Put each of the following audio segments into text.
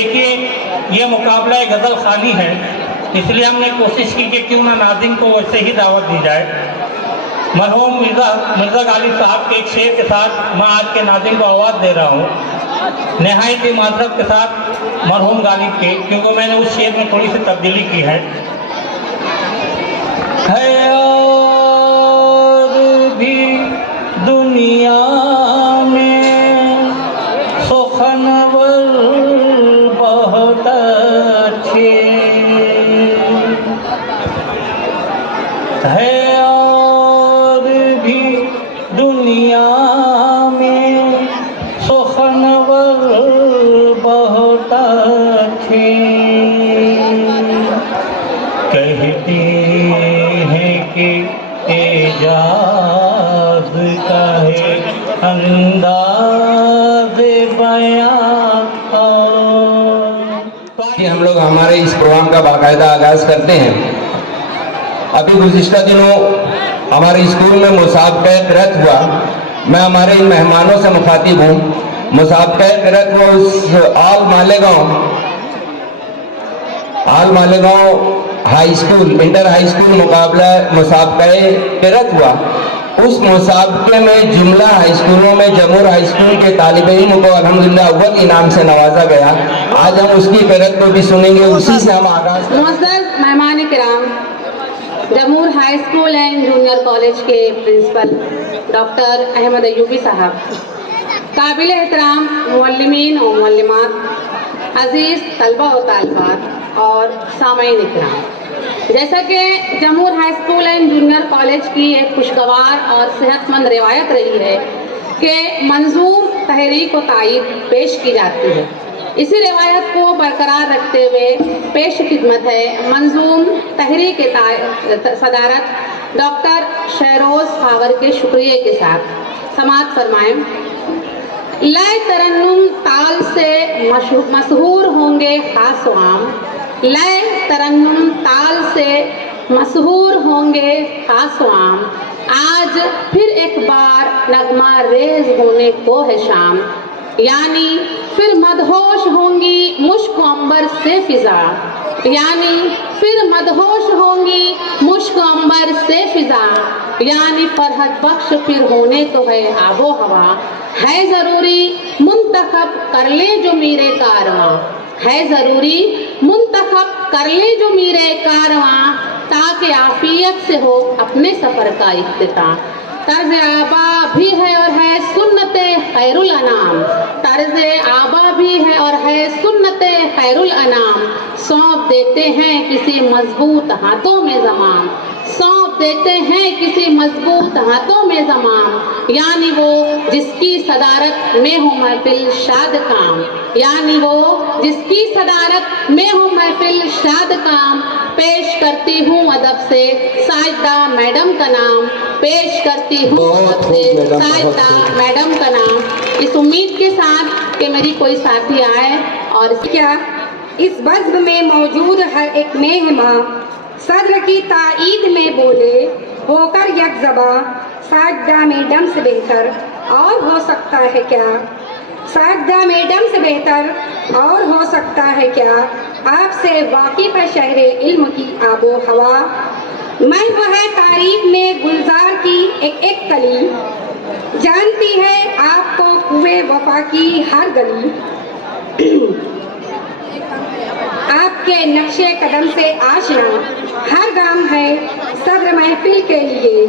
देखिए ये मुकाबला गज़ल खानी है, इसलिए हमने कोशिश की कि क्यों ना नाज़िम को वैसे ही दावत दी जाए। मरहूम मिर्ज़ा गालिब साहब के एक शेर के साथ मैं आज के नाज़िम को आवाज़ दे रहा हूँ, नहायत ही माज़रत के साथ मरहूम गालिब के, क्योंकि मैंने उस शेर में थोड़ी सी तब्दीली की है। और भी दुनिया में सुखनवर बहुत अच्छे है, और भी दुनिया में सुखनवर बहुत अच्छे, कहते हैं कि एजाज का है अंदाज़ बयां। हम लोग हमारे इस प्रोग्राम का बाकायदा आगाज करते हैं। अभी गुज़िश्ता दिनों हमारे स्कूल में मुसाबक़ा क़िरात हुआ। मैं हमारे इन मेहमानों से मुखातिब हूँ। मुसाबक़ा क़िरात हुआ उस आल Malegaon high school inter high school मुसाबक़ा क़िरात हुआ। उस मुसाबक़े में जुमला हाई स्कूलों में जमूर हाई स्कूल के तालिबे इल्म को अल्हम्दुलिल्लाह अव्वल इनाम से नवाजा गया। आज हम उसकी क़िरात को भी सुनेंगे, उसी से हम आगाज। मुअज़्ज़ज़ मेहमान किराम, Jamhoor high school and junior college के प्रिंसिपल डॉक्टर अहमद अयूबी साहब, काबिल एहतराम मुअल्लिमीन और मुअल्लिमात, अजीज़ तलबा और तालिबात और सामईन इकराम, जैसा कि Jamhoor high school and junior college की एक खुशगवार और सेहतमंद रिवायत रही है कि मंजूम तहरीक व तायीद पेश की जाती है। इसी रिवायत को बरकरार रखते हुए पेश खिदमत है मंजूम तहरीक सदारत डॉक्टर शहरोज फावर के शुक्रिया के साथ। समाअत फरमाएं। लय तरन्नुम ताल से मशहूर होंगे खास व आम, लय तरन्नुम ताल से मशहूर होंगे खास व आम, आज फिर एक बार नगमा रेज होने को है शाम, यानी फिर मदहोश होंगी मुश्क अंबर से फिजा, यानी फिर मदहोश होंगी मुश्क अंबर से फिजा, यानी फरहत बख्श फिर होने तो है आबो हवा, है ज़रूरी मुंतखब कर ले जो मीरे कारवां, है ज़रूरी मुंतखब कर ले जो मीरे कारवां, ताकि आफियत से हो अपने सफ़र का इख्तिताम। तर्ज आबा भी है और है सुन्नते खैरुल अनाम, तर्ज आबा भी है और है सुन्नते खैरुल अनाम, सौंप देते हैं किसी मजबूत हाथों में ज़माम, सौंप देते हैं किसी मजबूत हाथों में ज़माम, यानी वो जिसकी सदारत में हो महफिल शाद काम, यानी वो जिसकी सदारत में हो महफिल शाद काम। पेश करती हूँ अदब से साजिदा मैडम का नाम, पेश करती हूँ अदब से साजिदा मैडम का नाम, इस उम्मीद के साथ कि मेरी कोई साथी आए और क्या इस बज़्म में मौजूद हर एक मेहमान सदर की ताईद में बोले होकर यकज़बां, साजिदा मैडम से बेहतर और हो सकता है क्या, साजिदा मैडम से बेहतर और हो सकता है क्या, आपसे वाकिफ़ है शहरे इल्म की आबो हवा, महव है तारीफ में गुलजार की एक एक कली, जानती है आपको कुए वफा की हर गली, आपके नक्शे कदम से आशना हर गाम है सदर महफिल के लिए,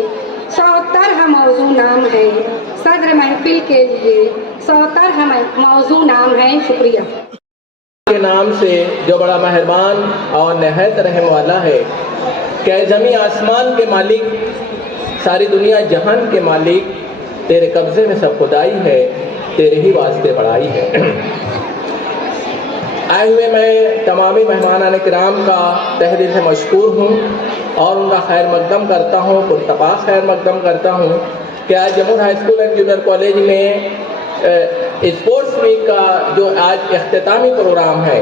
100 तरह मौजू नाम है सदर महफिल के लिए, 100 तरह मौजू नाम है। शुक्रिया। के नाम से जो बड़ा मेहरबान और नहायत रहम वाला है, क्या ज़मीं आसमान के मालिक, सारी दुनिया जहान के मालिक, तेरे कब्ज़े में सब खुदाई है, तेरे ही वास्ते बड़ाई है। आए हुए मैं तमामी मेहमानान किराम का तहे दिल से मशकूर हूँ और उनका खैर मकदम करता हूँ, पुरतपा खैर मकदम करता हूँ कि आज Jamhoor high school and junior college में स्पोर्ट्स वीक का जो आज इख्तितामी प्रोग्राम है,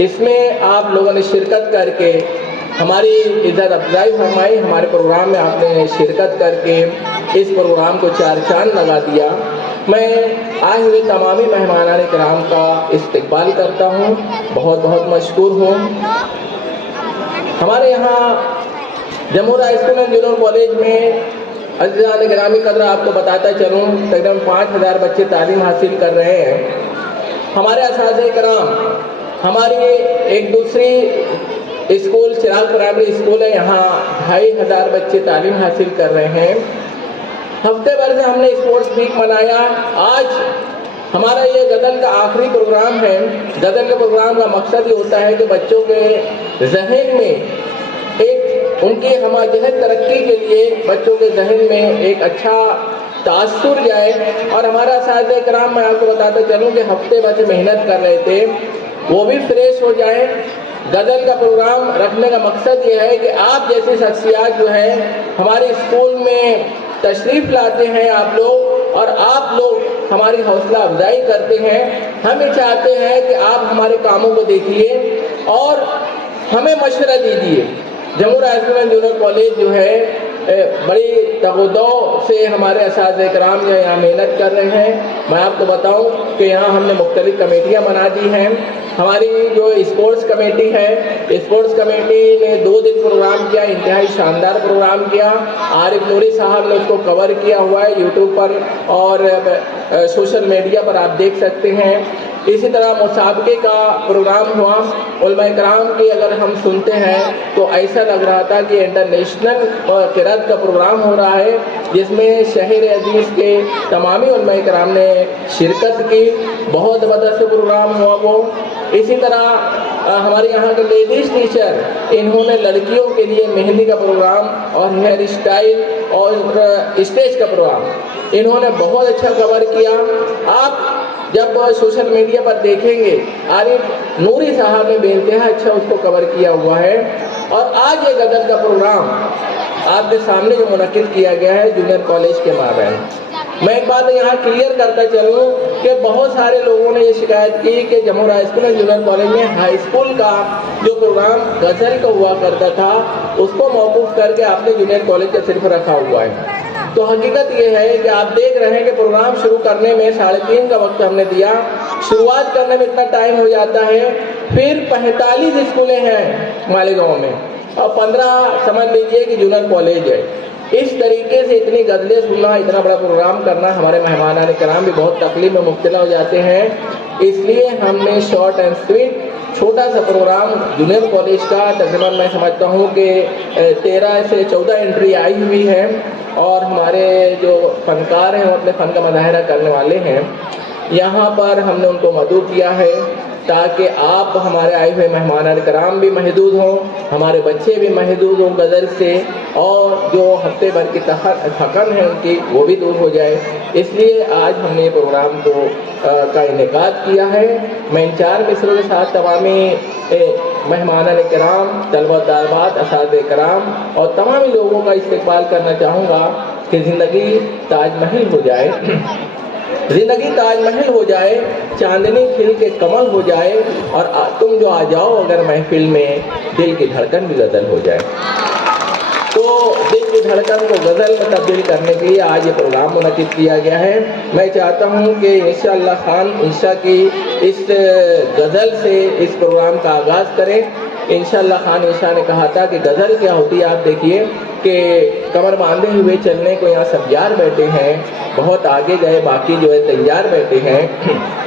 इसमें आप लोगों ने शिरकत करके हमारी इज़्ज़त अफजाई फरमाई। हमारे प्रोग्राम में आपने शिरकत करके इस प्रोग्राम को चार चांद लगा दिया। मैं आए हुए तमामी मेहमानान किराम का इस्तकबाल करता हूँ, बहुत बहुत मशकूर हूँ। हमारे यहाँ Jamhoor high school and junior college में अज़ीज़ान गिरामी कदर आपको बताता चलूँ, तकरीबन 5000 बच्चे तालीम हासिल कर रहे हैं। हमारे असातिज़े कराम, हमारी एक दूसरी स्कूल चिराग प्राइमरी स्कूल है, यहाँ 2500 बच्चे तालीम हासिल कर रहे हैं। हफ्ते भर से हमने स्पोर्ट्स वीक मनाया। आज हमारा ये गज़ल का आखिरी प्रोग्राम है। गज़ल के प्रोग्राम का मकसद ये होता है कि बच्चों के जहन में एक उनकी हमाजहत तरक्की के लिए बच्चों के जहन में एक अच्छा तासुर जाए। और हमारा असातिज़े कराम, मैं आपको बताता चलूँ कि हफ्ते भर से मेहनत कर रहे थे, वो भी फ्रेश हो जाए। गज़ल का प्रोग्राम रखने का मकसद ये है कि आप जैसी शख्सियात जो है हमारे स्कूल में तशरीफ़ लाते हैं आप लोग, और आप लोग हमारी हौसला अफजाई करते हैं। हम ये चाहते हैं कि आप हमारे कामों को देखिए और हमें मशवरा दीजिए। Jamhoor high school and junior college जो है बड़ी तगदो से हमारे असातिज़े कराम जो यहाँ मेहनत कर रहे हैं। मैं आपको बताऊं कि यहाँ हमने मुख्तलिफ कमेटियाँ बना दी हैं। हमारी जो स्पोर्ट्स कमेटी है, स्पोर्ट्स कमेटी ने 2 दिन प्रोग्राम किया, इंतहाई शानदार प्रोग्राम किया। आरिफ नूरी साहब ने उसको कवर किया हुआ है यूट्यूब पर और सोशल मीडिया पर आप देख सकते हैं। इसी तरह मुसाबके का प्रोग्राम हुआ। उलमा इकराम की अगर हम सुनते हैं तो ऐसा लग रहा था कि इंटरनेशनल क़िरात का प्रोग्राम हो रहा है, जिसमें शहर अजीज़ के तमामी उलमा इकराम ने शिरकत की। बहुत ज़बरदस्त प्रोग्राम हुआ वो। इसी तरह हमारे यहाँ के लेडीज़ टीचर, इन्होंने लड़कियों के लिए मेहंदी का प्रोग्राम और हेयर स्टाइल और स्टेज का प्रोग्राम इन्होंने बहुत अच्छा कवर किया। आप जब सोशल मीडिया पर देखेंगे, आरिफ नूरी साहब ने बेइंतहा अच्छा उसको कवर किया हुआ है। और आज ये गज़ल का प्रोग्राम आपके सामने जो मुनक्किद किया गया है जूनियर कॉलेज के माबैन, मैं एक बात यहाँ क्लियर करता चलूँ कि बहुत सारे लोगों ने ये शिकायत की कि Jamhoor high school and junior college में हाई स्कूल का जो प्रोग्राम गज़ल का हुआ करता था उसको मौकूफ़ करके आपने जूनियर कॉलेज का सिर्फ रखा हुआ है। तो हकीकत ये है कि आप देख रहे हैं कि प्रोग्राम शुरू करने में 3:30 का वक्त हमने दिया, शुरुआत करने में इतना टाइम हो जाता है। फिर 45 स्कूलें हैं मालेगांव में और 15 समझ लीजिए कि जूनियर कॉलेज है। इस तरीके से इतनी गज़लें सुनना, इतना बड़ा प्रोग्राम करना, हमारे मेहमानान कराम भी बहुत तकलीफ में मुब्तला हो जाते हैं। इसलिए हमने शॉर्ट एंड स्वीट छोटा सा प्रोग्राम जूनियर कॉलेज का, तकरीबन मैं समझता हूँ कि 13 से 14 एंट्री आई हुई है और हमारे जो फनकार हैं वो अपने फ़न का मुज़ाहरा करने वाले हैं। यहाँ पर हमने उनको मदऊ किया है ताकि आप हमारे आए हुए मेहमान कराम भी महदूद हों, हमारे बच्चे भी महदूद हों गज़ल से, और जो हफ्ते भर की थकन है उनकी वो भी दूर हो जाए। इसलिए आज हमने प्रोग्राम को का इनेकाद किया है। मैं इन 4 मिसरों के साथ तमामी मेहमान कराम, तलबा तालबात, असातिज़े कराम और तमामी लोगों का इस्तकबाल करना चाहूँगा कि ज़िंदगी ताजमहल हो जाए, ज़िंदगी ताजमहल हो जाए, चांदनी खिल के कमल हो जाए, और तुम जो आ जाओ अगर महफिल में, दिल की धड़कन भी गज़ल हो जाए। तो दिल की धड़कन को गज़ल में तब्दील करने के लिए आज ये प्रोग्राम मुनक़िद किया गया है। मैं चाहता हूँ कि इंशाअल्लाह खान इंशा की इस गज़ल से इस प्रोग्राम का आगाज़ करें। इंशाअल्लाह खान इंशा ने कहा था कि गज़ल क्या होती है। आप देखिए कि कमर बांधे हुए चलने को यहाँ सब यार बैठे हैं, बहुत आगे गए बाकी जो है तैयार बैठे हैं।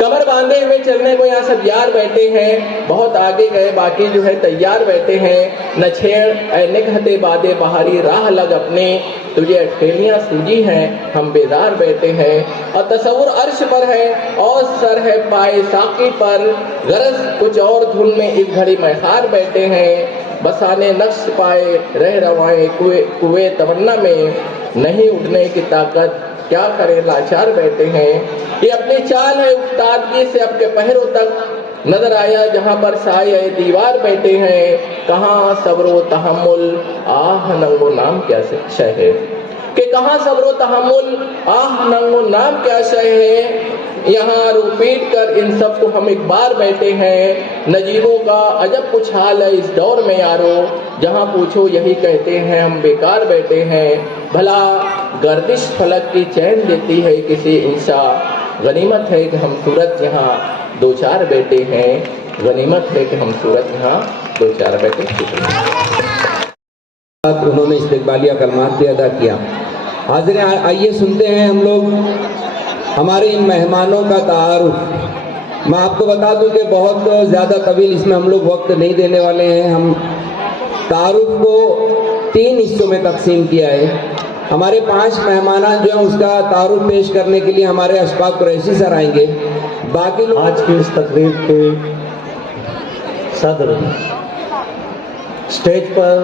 कमर बांधे हुए चलने को यहाँ सब यार बैठे हैं, बहुत आगे गए बाकी जो है तैयार बैठे हैं। न छेड़ ऐ निकहते बादे बहारी, राह लग अपने, तुझे अठेलियाँ सूझी हैं, हम बेदार बैठे हैं। और तसव्वुर अर्श पर है और सर है पाए साकी पर, गरज कुछ और धुन में इस घड़ी मैखार बैठे हैं। बसाने नक्श पाए रह रवाएं कुए तमन्ना में, नहीं उठने की ताकत क्या करें लाचार बैठे हैं। ये अपनी चाल है उस्तादगी से अब के पहरों तक नजर आया, जहाँ पर साए दीवार बैठे हैं। कहाँ सब्रो तहम्मुल, आह नंगो नाम क्या शय है, कि कहाँ सब्रो तहम्मुल, आह नंगो नाम क्या शय है। यहाँ रो पीट कर इन सब को हम एक बार बैठे हैं। नजीबों का अजब कुछ हाल है इस दौर में यारो, जहाँ पूछो यही कहते हैं हम बेकार बैठे हैं। भला गर्दिश फलक की चैन देती है किसी इंसा। गनीमत है कि हम सूरत यहाँ दो चार बेटे हैं, गनीमत है कि हम सूरत यहाँ दो चार बेटे। उन्होंने इस्तिक़बालिया कलमात भी अदा किया। हाज़िर आइए सुनते हैं हम लोग हमारे इन मेहमानों का तारुफ। मैं आपको बता दूं कि बहुत ज़्यादा तवील इसमें हम लोग वक्त नहीं देने वाले हैं। हम तारुफ को 3 हिस्सों में तकसीम किया है। हमारे 5 मेहमान जो हैं उसका तारुफ पेश करने के लिए हमारे अशफाक कुरैशी सर आएंगे। बाकी लोग आज की इस तकरीब के सदर स्टेज पर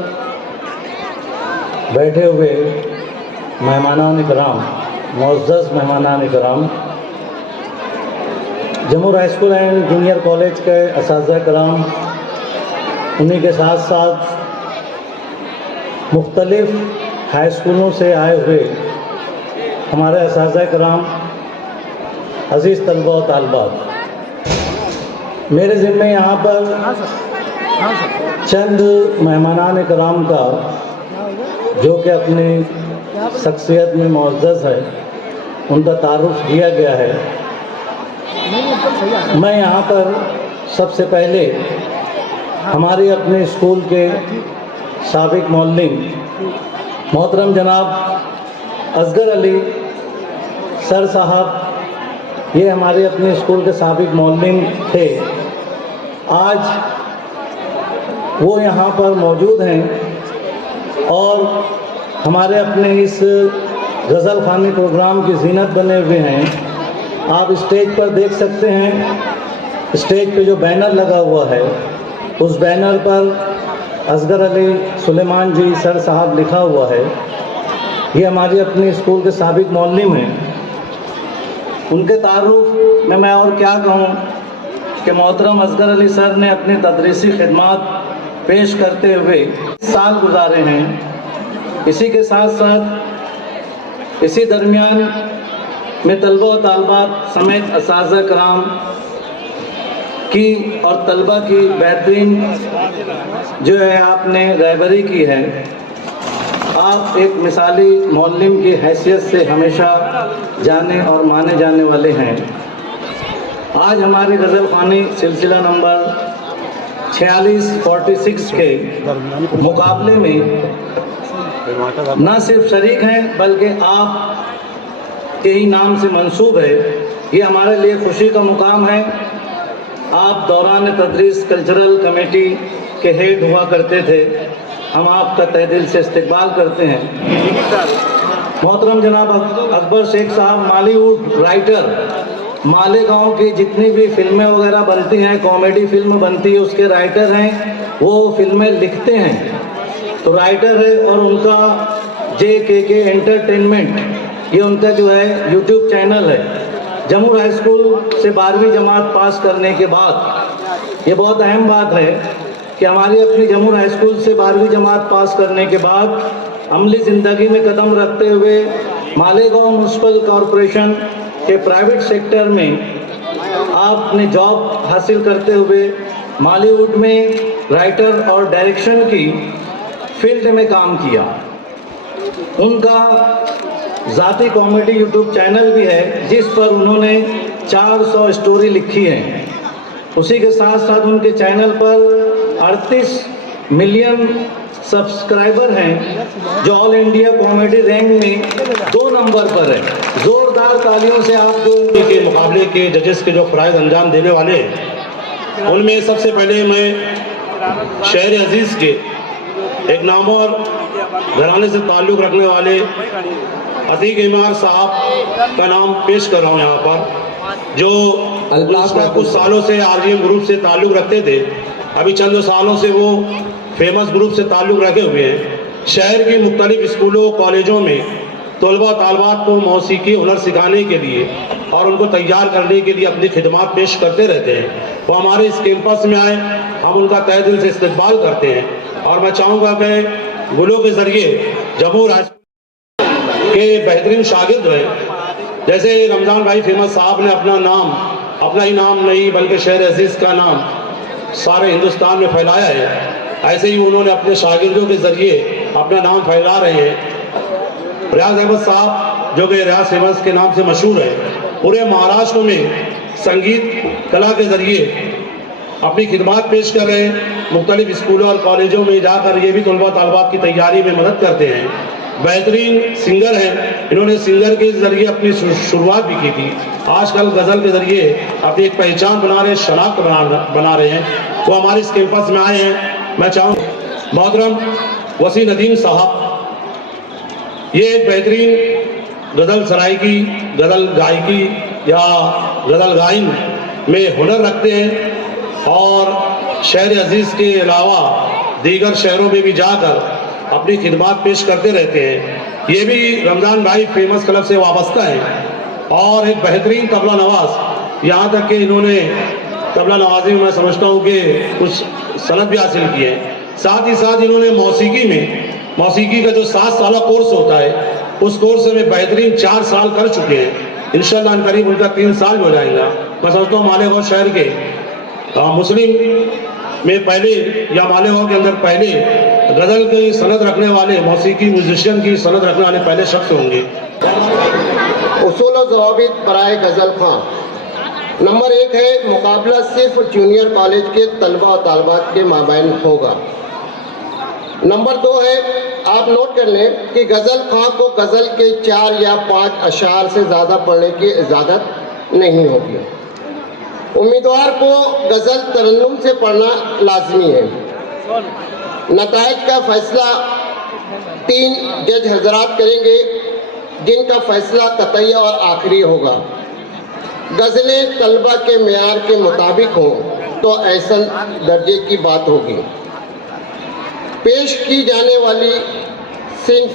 बैठे हुए मेहमानान इकराम, मुअज़्ज़ज़ मेहमानान इकराम, Jamhoor high school and junior college के असातिज़ा कराम, उन्हीं के साथ साथ मुख्तलिफ़ हाई स्कूलों से आए हुए हमारे असातिज़ा कराम, अज़ीज़ तलबा और तालिबात, मेरे ज़िम्मे यहाँ पर चंद मेहमानान इकराम का जो कि अपनी शख्सियत में मुअज़्ज़ज़ है उनका तारुफ दिया गया है। मैं यहाँ पर सबसे पहले हमारे अपने स्कूल के साबिक़ मौल्लिम मोहतरम जनाब असगर अली सर साहब, ये हमारे अपने स्कूल के साबिक़ मौल्लिम थे। आज वो यहाँ पर मौजूद हैं और हमारे अपने इस गज़ल ख़वानी प्रोग्राम की ज़ीनत बने हुए हैं। आप स्टेज पर देख सकते हैं, स्टेज पे जो बैनर लगा हुआ है उस बैनर पर असगर अली सुलेमान जी सर साहब लिखा हुआ है। ये हमारे अपने स्कूल के साबिक़ मौल्लिम हैं। उनके तारुफ में मैं और क्या कहूँ कि मोहतरम असगर अली सर ने अपनी तदरीसी खिदमात पेश करते हुए साल गुजारे हैं। इसी के साथ साथ इसी दरमियान में तलबा और तालिबात समेत असातिज़ा कराम की और तलबा की बेहतरीन जो है आपने रहबरी की है। आप एक मिसाली मौल्लिम की हैसियत से हमेशा जाने और माने जाने वाले हैं। आज हमारी गज़ल ख़वानी सिलसिला नंबर 46 के मुकाबले में न सिर्फ शरीक हैं बल्कि आप के ही नाम से मंसूब है। ये हमारे लिए खुशी का मुकाम है। आप दौरान तदरीस कल्चरल कमेटी के हेड हुआ करते थे। हम आपका तहे दिल से इस्तकबाल करते हैं। मोहतरम जनाब अकबर शेख साहब बॉलीवुड राइटर, मालेगांव की जितनी भी फिल्में वगैरह बनती हैं, कॉमेडी फिल्म बनती है, उसके राइटर हैं। वो फिल्में लिखते हैं तो राइटर है। और उनका JKK एंटरटेनमेंट, ये उनका जो है यूट्यूब चैनल है। जमूर हाई स्कूल से 12वीं जमात पास करने के बाद, ये बहुत अहम बात है कि हमारी अपनी जमूर हाई स्कूल से 12वीं जमात पास करने के बाद अमली ज़िंदगी में कदम रखते हुए मालेगांव म्यूनसिपल कॉरपोरेशन के प्राइवेट सेक्टर में आपने जॉब हासिल करते हुए बॉलीवुड में राइटर और डायरेक्शन की फील्ड में काम किया। उनका ज़ाती कॉमेडी यूट्यूब चैनल भी है जिस पर उन्होंने 400 स्टोरी लिखी है। उसी के साथ साथ उनके चैनल पर 38 मिलियन सब्सक्राइबर हैं, जो ऑल इंडिया कॉमेडी रैंक में 2 नंबर पर है। ज़ोरदार तालियों से आपको के मुकाबले के जजेस के जो फ़राइज़ अंजाम देने वाले हैं, उनमें सबसे पहले मैं शहर अजीज़ के एक नामवर घराने से ताल्लुक़ रखने वाले अतीक इमार साहब का नाम पेश कर रहा हूँ यहाँ पर, जो कुछ सालों से RGM ग्रुप से ताल्लुक़ रखते थे। अभी चंद सालों से वो फेमस ग्रुप से ताल्लुक़ रखे हुए हैं। शहर की मुख्तलिफ़ स्कूलों कॉलेजों में तलबा तालिबात को मौसीकी हुनर सिखाने के लिए और उनको तैयार करने के लिए अपनी खिदमात पेश करते रहते हैं। वो हमारे इस कैंपस में आए, हम उनका तहे दिल से इस्तकबाल करते हैं। और मैं चाहूँगा कि गुलों के ज़रिए जमूर हाई स्कूल के बेहतरीन शागिर्द हैं, जैसे रमज़ान भाई फेमस साहब ने अपना ही नाम नहीं बल्कि शहर अजीज़ का नाम सारे हिंदुस्तान में फैलाया है, ऐसे ही उन्होंने अपने शागिर्दों के ज़रिए अपना नाम फैला रहे हैं। रियाज अहमद साहब जो कि रियाज फेमस के नाम से मशहूर है, पूरे महाराष्ट्र में संगीत कला के ज़रिए अपनी खिदमत पेश कर रहे हैं। मुख्तलिफ स्कूलों और कॉलेजों में जाकर ये भी तलबा तलबात की तैयारी में मदद करते हैं। बेहतरीन सिंगर हैं, इन्होंने सिंगर के ज़रिए अपनी शुरुआत भी की थी। आजकल गज़ल के ज़रिए अपनी एक पहचान बना रहे हैं, शनाख्त बना रहे हैं। वो हमारे इस कैंपस में आए हैं। मैं चाहूँ मोहतरम वसी नदीम साहब, ये एक बेहतरीन गज़ल सराइकी, गज़ल गायकी या गज़ल गायन में हुनर रखते हैं और शहर अजीज़ के अलावा दीगर शहरों में भी जाकर अपनी खिदमत पेश करते रहते हैं। ये भी रमज़ान भाई फेमस क्लब से वाबस्ता है और एक बेहतरीन तबला नवाज, यहाँ तक कि इन्होंने तबला नवाजी में मैं समझता हूँ कि कुछ सनद भी हासिल की है। साथ ही साथ इन्होंने मौसीकी का जो 7 साल कोर्स होता है, उस कोर्स में बेहतरीन 4 साल कर चुके हैं। इंशाअल्लाह करीब उनका 3 साल हो जाएगा। मैं समझता हूँ मालेगांव शहर के मुस्लिम में पहले या मालेगांव के अंदर पहले गज़ल की सनद रखने वाले, मौसीकी म्यूजिशियन की सनद रखने वाले पहले शख्स होंगे। उसूल और ज़वाबित बराए गज़ल खां। नंबर 1 है, मुकाबला सिर्फ जूनियर कॉलेज के तलबा और तालबात के माबैन होगा। नंबर 2 है, आप नोट कर लें कि गज़ल खां को गज़ल के 4 या 5 अशार से ज़्यादा पढ़ने की इजाज़त नहीं होगी। उम्मीदवार को गज़ल तरन्नुम से पढ़ना लाजमी है। नताइज का फैसला 3 जज हजरात करेंगे, जिनका फैसला कतई और आखिरी होगा। गज़लें तलबा के मेयार के मुताबिक हों तो ऐसा दर्जे की बात होगी। पेश की जाने वाली सिर्फ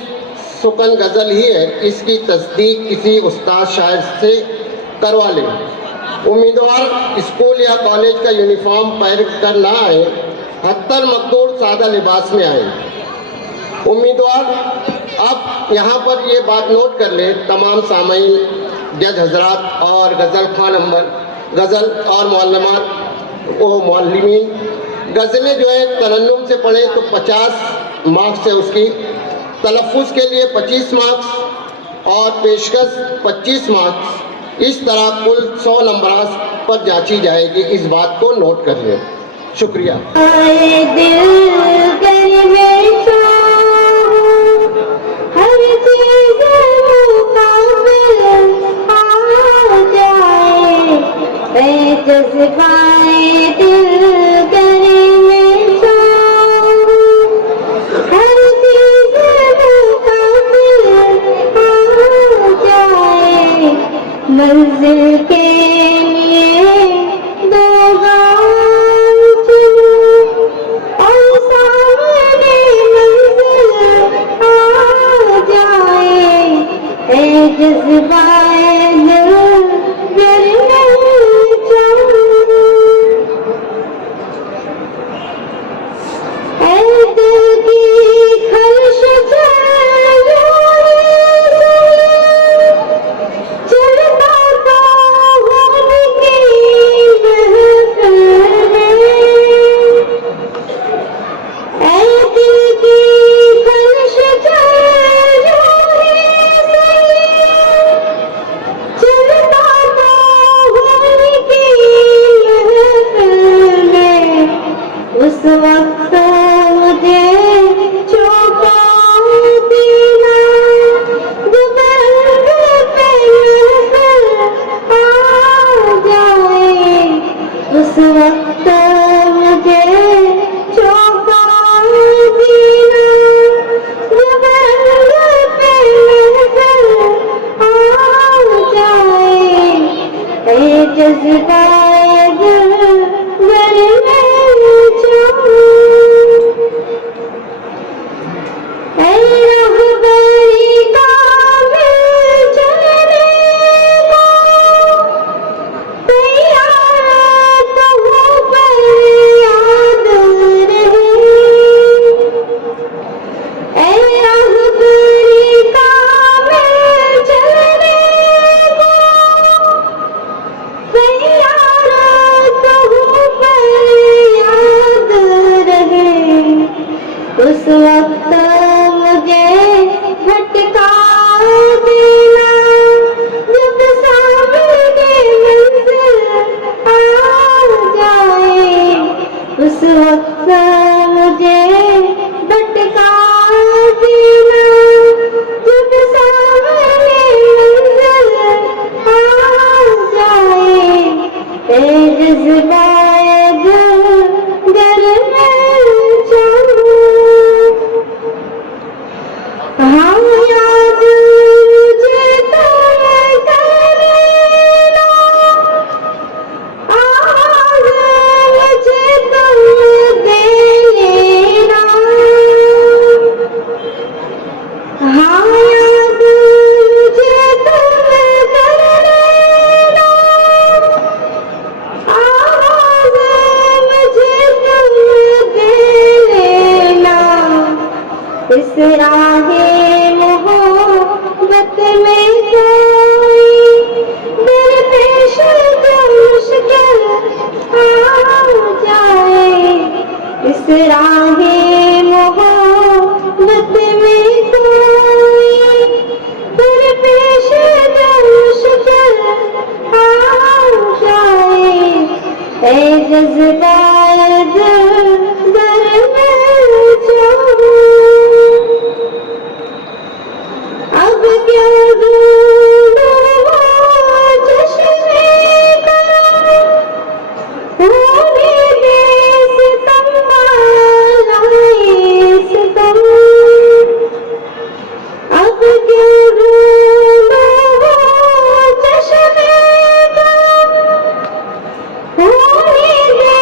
सुकन गज़ल ही है, इसकी तस्दीक किसी उस्ताद शायर से करवा लें। उम्मीदवार स्कूल या कॉलेज का यूनिफॉर्म पहन कर ना आए, हत्तर मकदूर सादा लिबास में आए। उम्मीदवार अब यहाँ पर ये बात नोट कर ले, तमाम सामीन, जज हजरात और गज़ल खां नंबर गज़ल और मुअल्लिमीन, गज़लें जो है तरन्नुम से पढ़े तो 50 मार्क्स है उसकी, तलफ़्फ़ुज़ के लिए 25 मार्क्स और पेशकश 25 मार्क्स। इस तरह कुल 100 नंबरास पर जांची जाएगी। इस बात को नोट कर लें। शुक्रिया। मंजिल के लिए दो गाँव चलो और सामने मंजिल आ जाए। ऐ जज्बाए दिल गिरने चलो, ऐ दिल की खलश उस वक्त मुझे चौंका देना, जब पे नजर आ जाए। उस वक्त मुझे चौंका देना, जब पे नजर आ जाए। ऐ जज्बाए दिल गिरने Yeah. उस वक्त मुझे भटका देना जब सामने मंजिल आ जाए ए जज्बाए दिल घर में जाऊं हाँ याद मुझे तुम करना आवाज़ मुझे तुम दे लेना हाँ याद मुझे तुम करना आवाज़ मुझे तुम दे लेना इस राहे मोहब्बत में कोई दरपेश जो मुश्किल आ जाए इस राहे मोहब्बत में कोई दरपेश जो मुश्किल आ जाए ए जज्बाए दिल दर में जाऊं अब क्या ढूंढूं चश्मे का होने दे सितम वाला सितम अब क्या ढूंढूं चश्मे का होने दे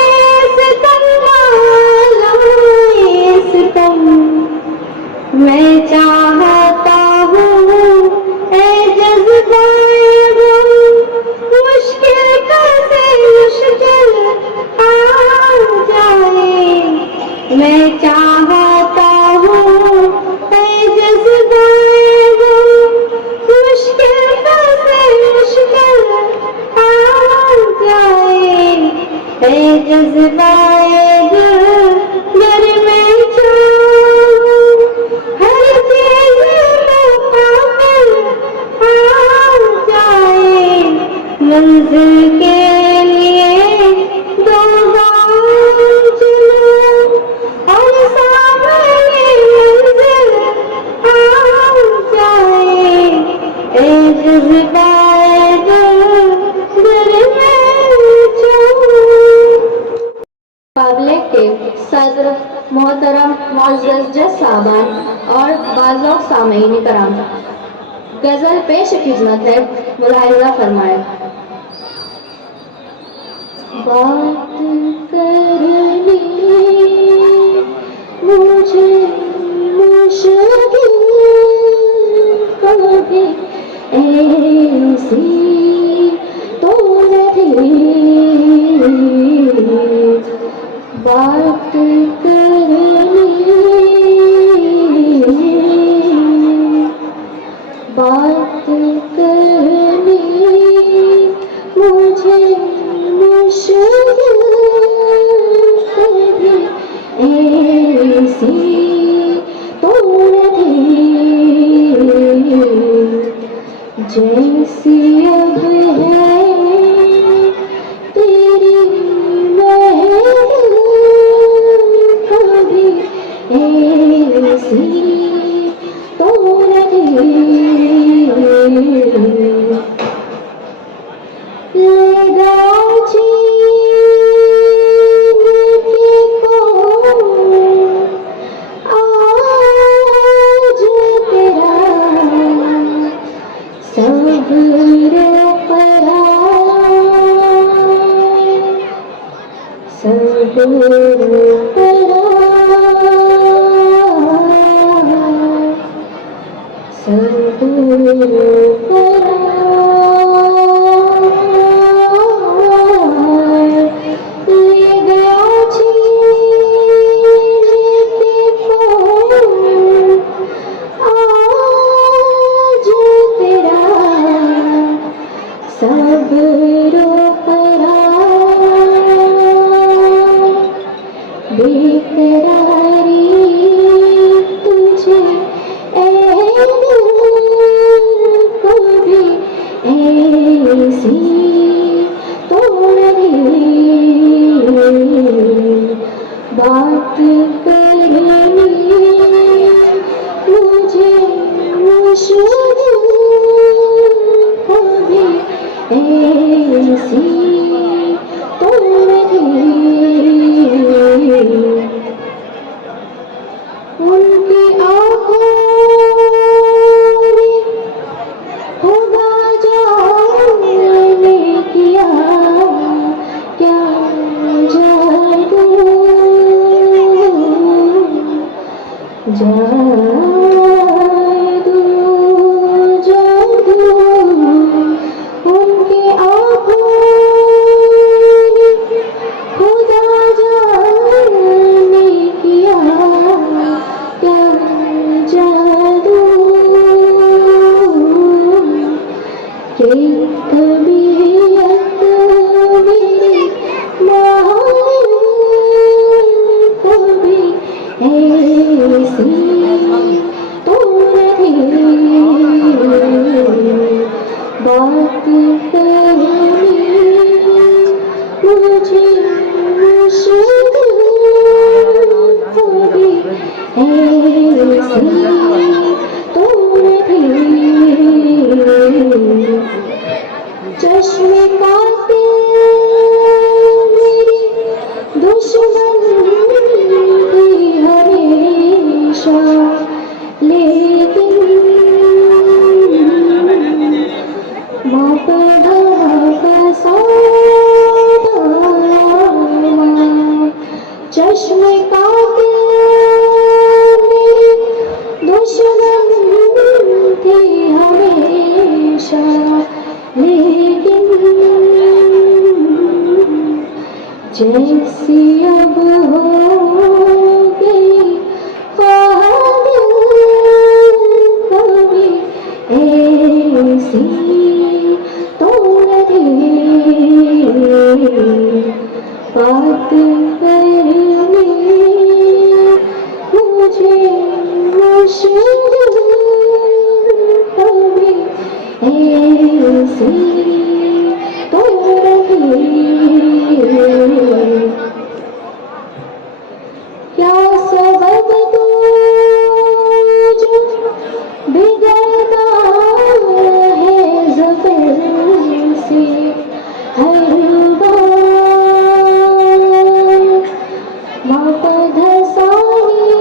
सितम वाला सितम मैं चाहता हूँ ऐ जज्बाए गम मुश्किल का से मुश्किल आ जाए मैं चाहता हूँ ऐ जज्बाए गम मुश्किल का से मुश्किल आ जाए ऐ जज्बाए दिल घर में जाऊं हर चीज मुकाबिल आ जाए मंजिल के लिए दो गाँव चलो और सामने मंजिल आ जाए ए जज्बाए दिल घर में जाऊं मुकाबले के सदर मोहतरम मुअज़्ज़ज़ जज साहबान और बाज़ सामीन कराम गज़ल पेश खिदमत है मुलाहिज़ा फरमाए बात करनी मुझे मुश्किल कभी ऐसी तो नहीं बात करनी बात करनी मुझे मुश्किल कभी ऐसी तो नहीं जैसी अब है तेरी महफिल कभी ऐसी तो नहीं लगा आज तेरा सब्र परा सब्र परा सब्र परा ले गया आज तेरा सब्र परा बेकरारी तुझे कभी ऐसी तो नहीं बात करनी मुझे मुश्किल कभी ऐसी तो नहीं। उनकी आँखों में खुदा जाने किया क्या जादू जादू जादू उनकी आँखों में खुदा जाने किया क्या जादू कि तबीयत मेरी मायूं कभी ऐसी तो नहीं। बात करनी मुझे मुश्किल कभी ऐसी तो नहीं। चश्मे काते मेरी दुश्मन थी हमेशा, लेकिन माँ पढ़ा का सौदा। चश्मे काते मेरी दुश्मन थी हमेशा, लेकिन जैसी अब हो गई कभी ऐसी तो नहीं। बात करनी मुझे मुश्किल कभी ऐसी तो नहीं। क्या सबब तू जो बिगड़ता है ज़फ़र से हर बार। माँ पधसानी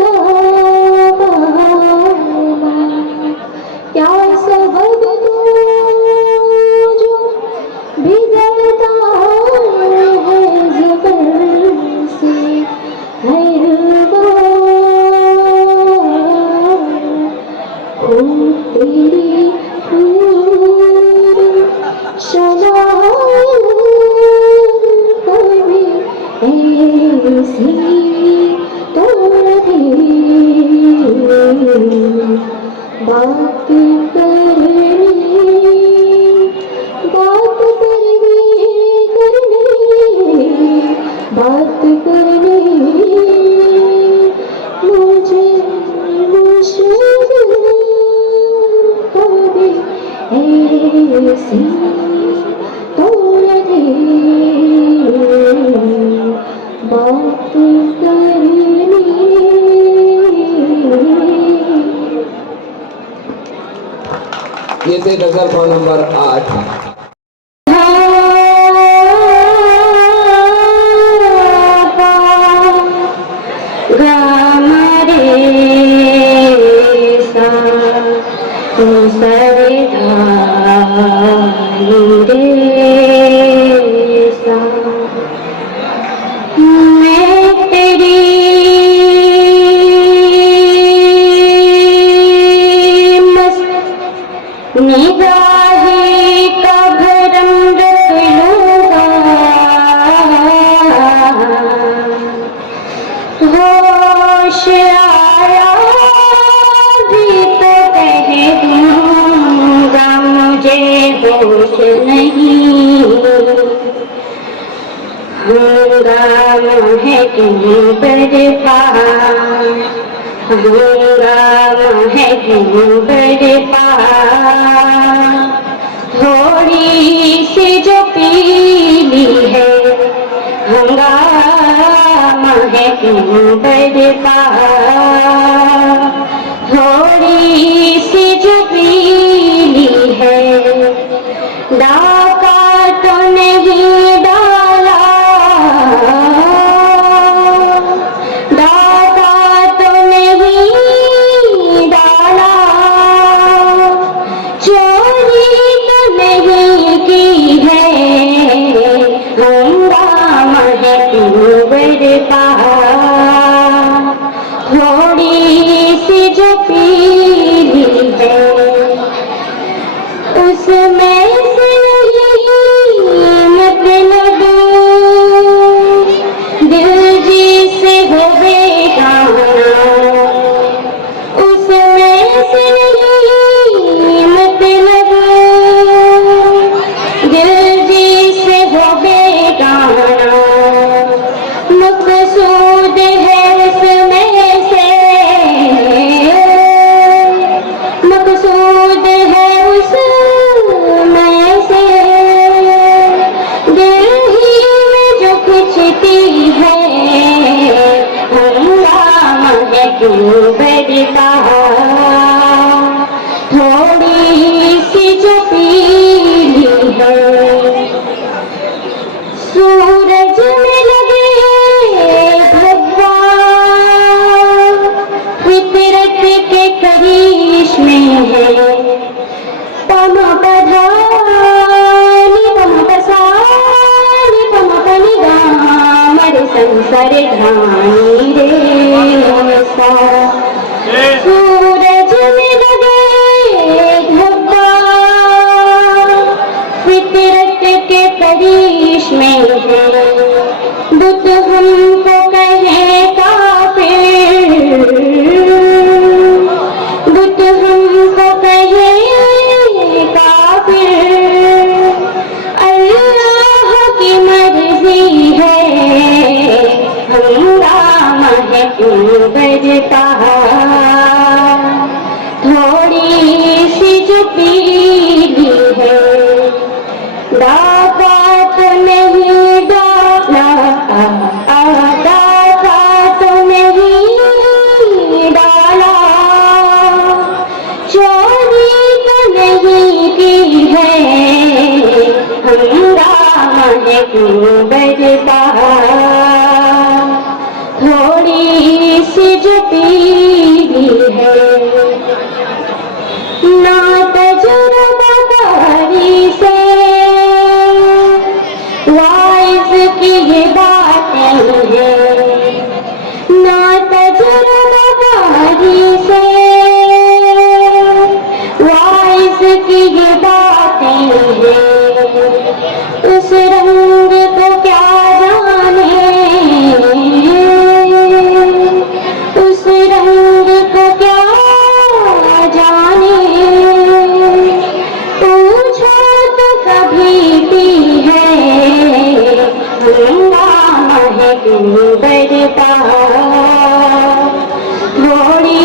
धागा, क्या सबब तू जो बिगड़ता है ज़फ़र से हर बार। ओ तेरी हूर शनाए कभी ऐसी तो नहीं। बात करनी बात करनी मुझे मुश्किल कभी ऐसी तो नहीं। बात करनी। ये थे गजल खां नंबर 8। निगाहे का भरम रख लूंगा, होश आया भी तो कह दूंगा मुझे होश नहीं। हंगामा है कहीं बरपा, हंगामा है कहीं बरपा, थोड़ी सी जो पीली है हंगामा है क्यों बरपा, थोड़ी सी जो पीली है, डाका तो नहीं डाला, डाका तो नहीं डाला, चोरी तो नहीं की है, हंगामा है क्यों बरपा, थोड़ी सी जो पीली है, उसमें से यही मतलब दिल जिसे हो बेगाना, उसमें से यही मतलब दिल जिसे हो बेगाना, मकसूद है उसमें से, मकसूद है उसमें से, दिल ही में जो खिंचती है, हंगामा है क्यों बरपा, थोड़ी सी जो पीली है, सूरज में लगे धब्बा, फितरत के करिश्मे है, पम पधानी पम पसानी पम पनी गामर संसार धानी रे सा, सूरज में लगे धब्बा, फितरत के करिश्मे है, बुत हमको कहे काफिर, बुत हमको कहे काफिर, अल्लाह की मर्जी है, हंगामा है क्यों बरपा, थोड़ी सी जो पीली है, डाका तो नहीं डाला, डाका तो नहीं डाला, चोरी तो नहीं की है, हंगामा है क्यों बरपा, थोड़ी सी जो पीली है, ना तजुर्बाकारी से वाइज की ये बातें हैं, ना तजुर्बाकारी से वाइज की ये बातें हैं, उस रंग को क्या जाने, उस रंग को क्या जाने, पूछो तो कभी भी है, हंगामा है क्यों बरपा, थोड़ी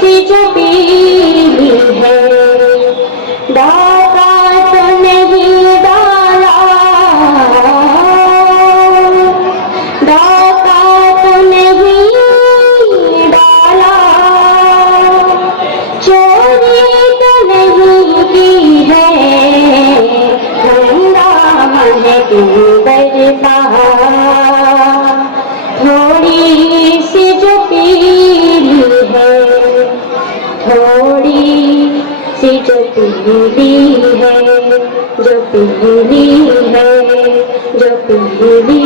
सी जो पीली है, डाका तो नहीं डाला, डाका तो नहीं डाला, चोरी तो नहीं की है, हंगामा है क्यों बरपा, थोड़ी सी जो पीली है, थोड़ी सी जो पीली है, जो पीली है, जो पीली।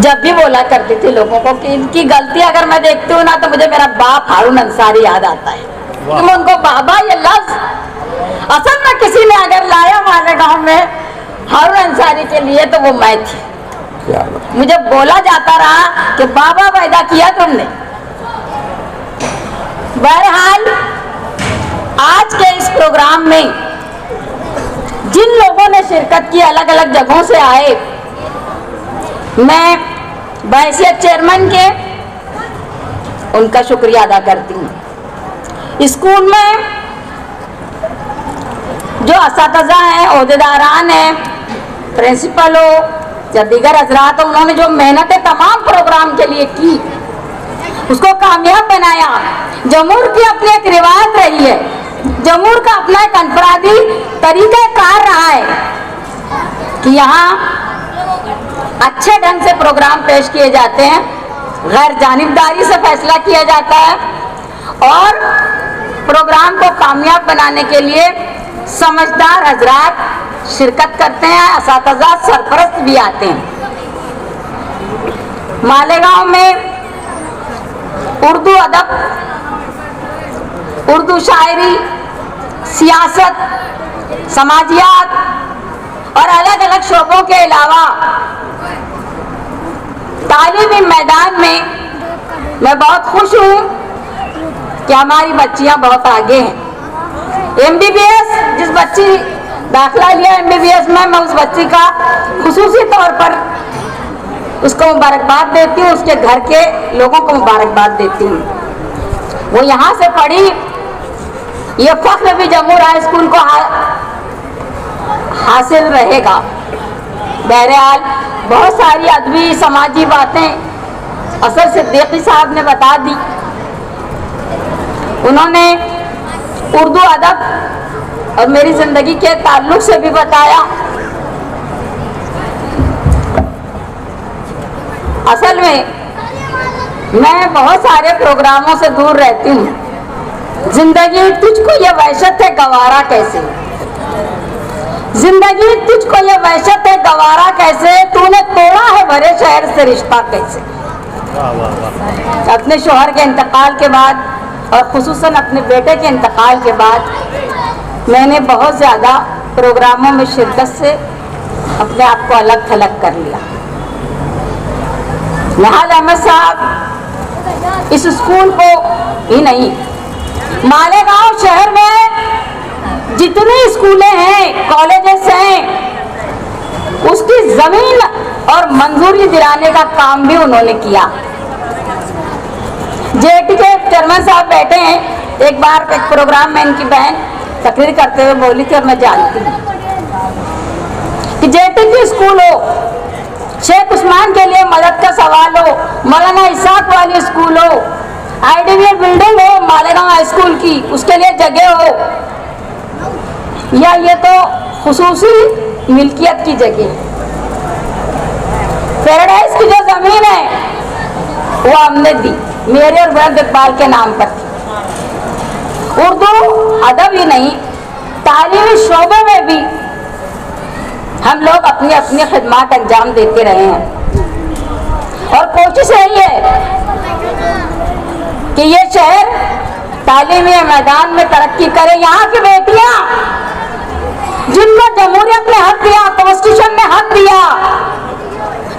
जब भी बोला करती थी लोगों को कि इनकी गलती अगर मैं देखती हूँ ना तो मुझे मेरा बाप हारून अंसारी याद आता है, कि मैं उनको बाबा ये लफ्ज असल में किसी ने अगर लाया हमारे गांव में हारून अंसारी के लिए तो वो मैं थी, मुझे बोला जाता रहा कि बाबा पैदा किया तुमने। बहरहाल आज के इस प्रोग्राम में जिन लोगों ने शिरकत की, अलग अलग जगहों से आए, मैं बहैसियत चेयरमैन के उनका शुक्रिया अदा करती हूँ। स्कूल में जो असातिज़ा हैं, ओहदेदारान हैं, प्रिंसिपल हो या दीगर हजरात हो, उन्होंने जो मेहनतें तमाम प्रोग्राम के लिए की, उसको कामयाब बनाया। जमूर की अपनी एक रिवायत रही है, जमूर का अपना एक अनफरादी तरीक़ाकार रहा है कि यहाँ अच्छे ढंग से प्रोग्राम पेश किए जाते हैं, गैर जानिबदारी से फैसला किया जाता है और प्रोग्राम को कामयाब बनाने के लिए समझदार हजरात शिरकत करते हैं, असातिज़ा सरपरस्त भी आते हैं। मालेगांव में उर्दू अदब, उर्दू शायरी, सियासत, समाजियात और अलग अलग शोबों के अलावा तालीमी मैदान में मैं बहुत खुश हूँ कि हमारी बच्चियाँ बहुत आगे हैं। MBBS जिस बच्ची दाखिला लिया MBBS में, मैं उस बच्ची का खुसूसी तौर पर उसको मुबारकबाद देती हूँ, उसके घर के लोगों को मुबारकबाद देती हूँ। वो यहाँ से पढ़ी, ये फख्र भी जमूर हाई स्कूल को हासिल रहेगा। बहरहाल बहुत सारी अदबी समाजी बातें असल सिद्दीकी साहब ने बता दी। उन्होंने उर्दू अदब और मेरी ज़िंदगी के ताल्लुक से भी बताया। असल में मैं बहुत सारे प्रोग्रामों से दूर रहती हूँ। जिंदगी तुझको ये वहशत है गवारा कैसे, जिंदगी तुझको ये वहशत है गवारा कैसे, तूने तोड़ा है भरे शहर से रिश्ता कैसे। अपने शोहर के इंतकाल के बाद और खुसूसन अपने बेटे के इंतकाल के बाद मैंने बहुत ज़्यादा प्रोग्रामों में शिरकत से अपने आप को अलग थलग कर लिया। निहाल अहमद साहब इस स्कूल को ही नहीं, मालेगांव शहर में जितने स्कूलें हैं, कॉलेजेस हैं, उसकी ज़मीन और मंजूरी दिलाने का काम भी उन्होंने किया। जेटी के चेयरमैन साहब बैठे हैं, एक बार एक प्रोग्राम में इनकी बहन तकरीर करते हुए बोली थी और मैं जानती हूँ कि जेटी की स्कूल हो, शेख उस्मान के लिए मदद का सवाल हो, मौलाना इसाक वाली स्कूल हो, IDBI बिल्डिंग हो मालेगांव हाई स्कूल की, उसके लिए जगह हो, या ये तो खुसूसी मिल्कियत की जगह। पैराडाइज की जो ज़मीन है वो हमने दी, मेरे और वैद इकबाल के नाम पर थी। उर्दू अदब ही नहीं, तालीमी शोबे में भी हम लोग अपनी अपनी खिदमत अंजाम देते रहे हैं और कोशिश यही है कि ये शहर तालीमी मैदान में तरक्की करे। यहाँ की बेटियाँ जिनको जमहूरियत ने हक दिया, कॉन्स्टिट्यूशन ने हक दिया,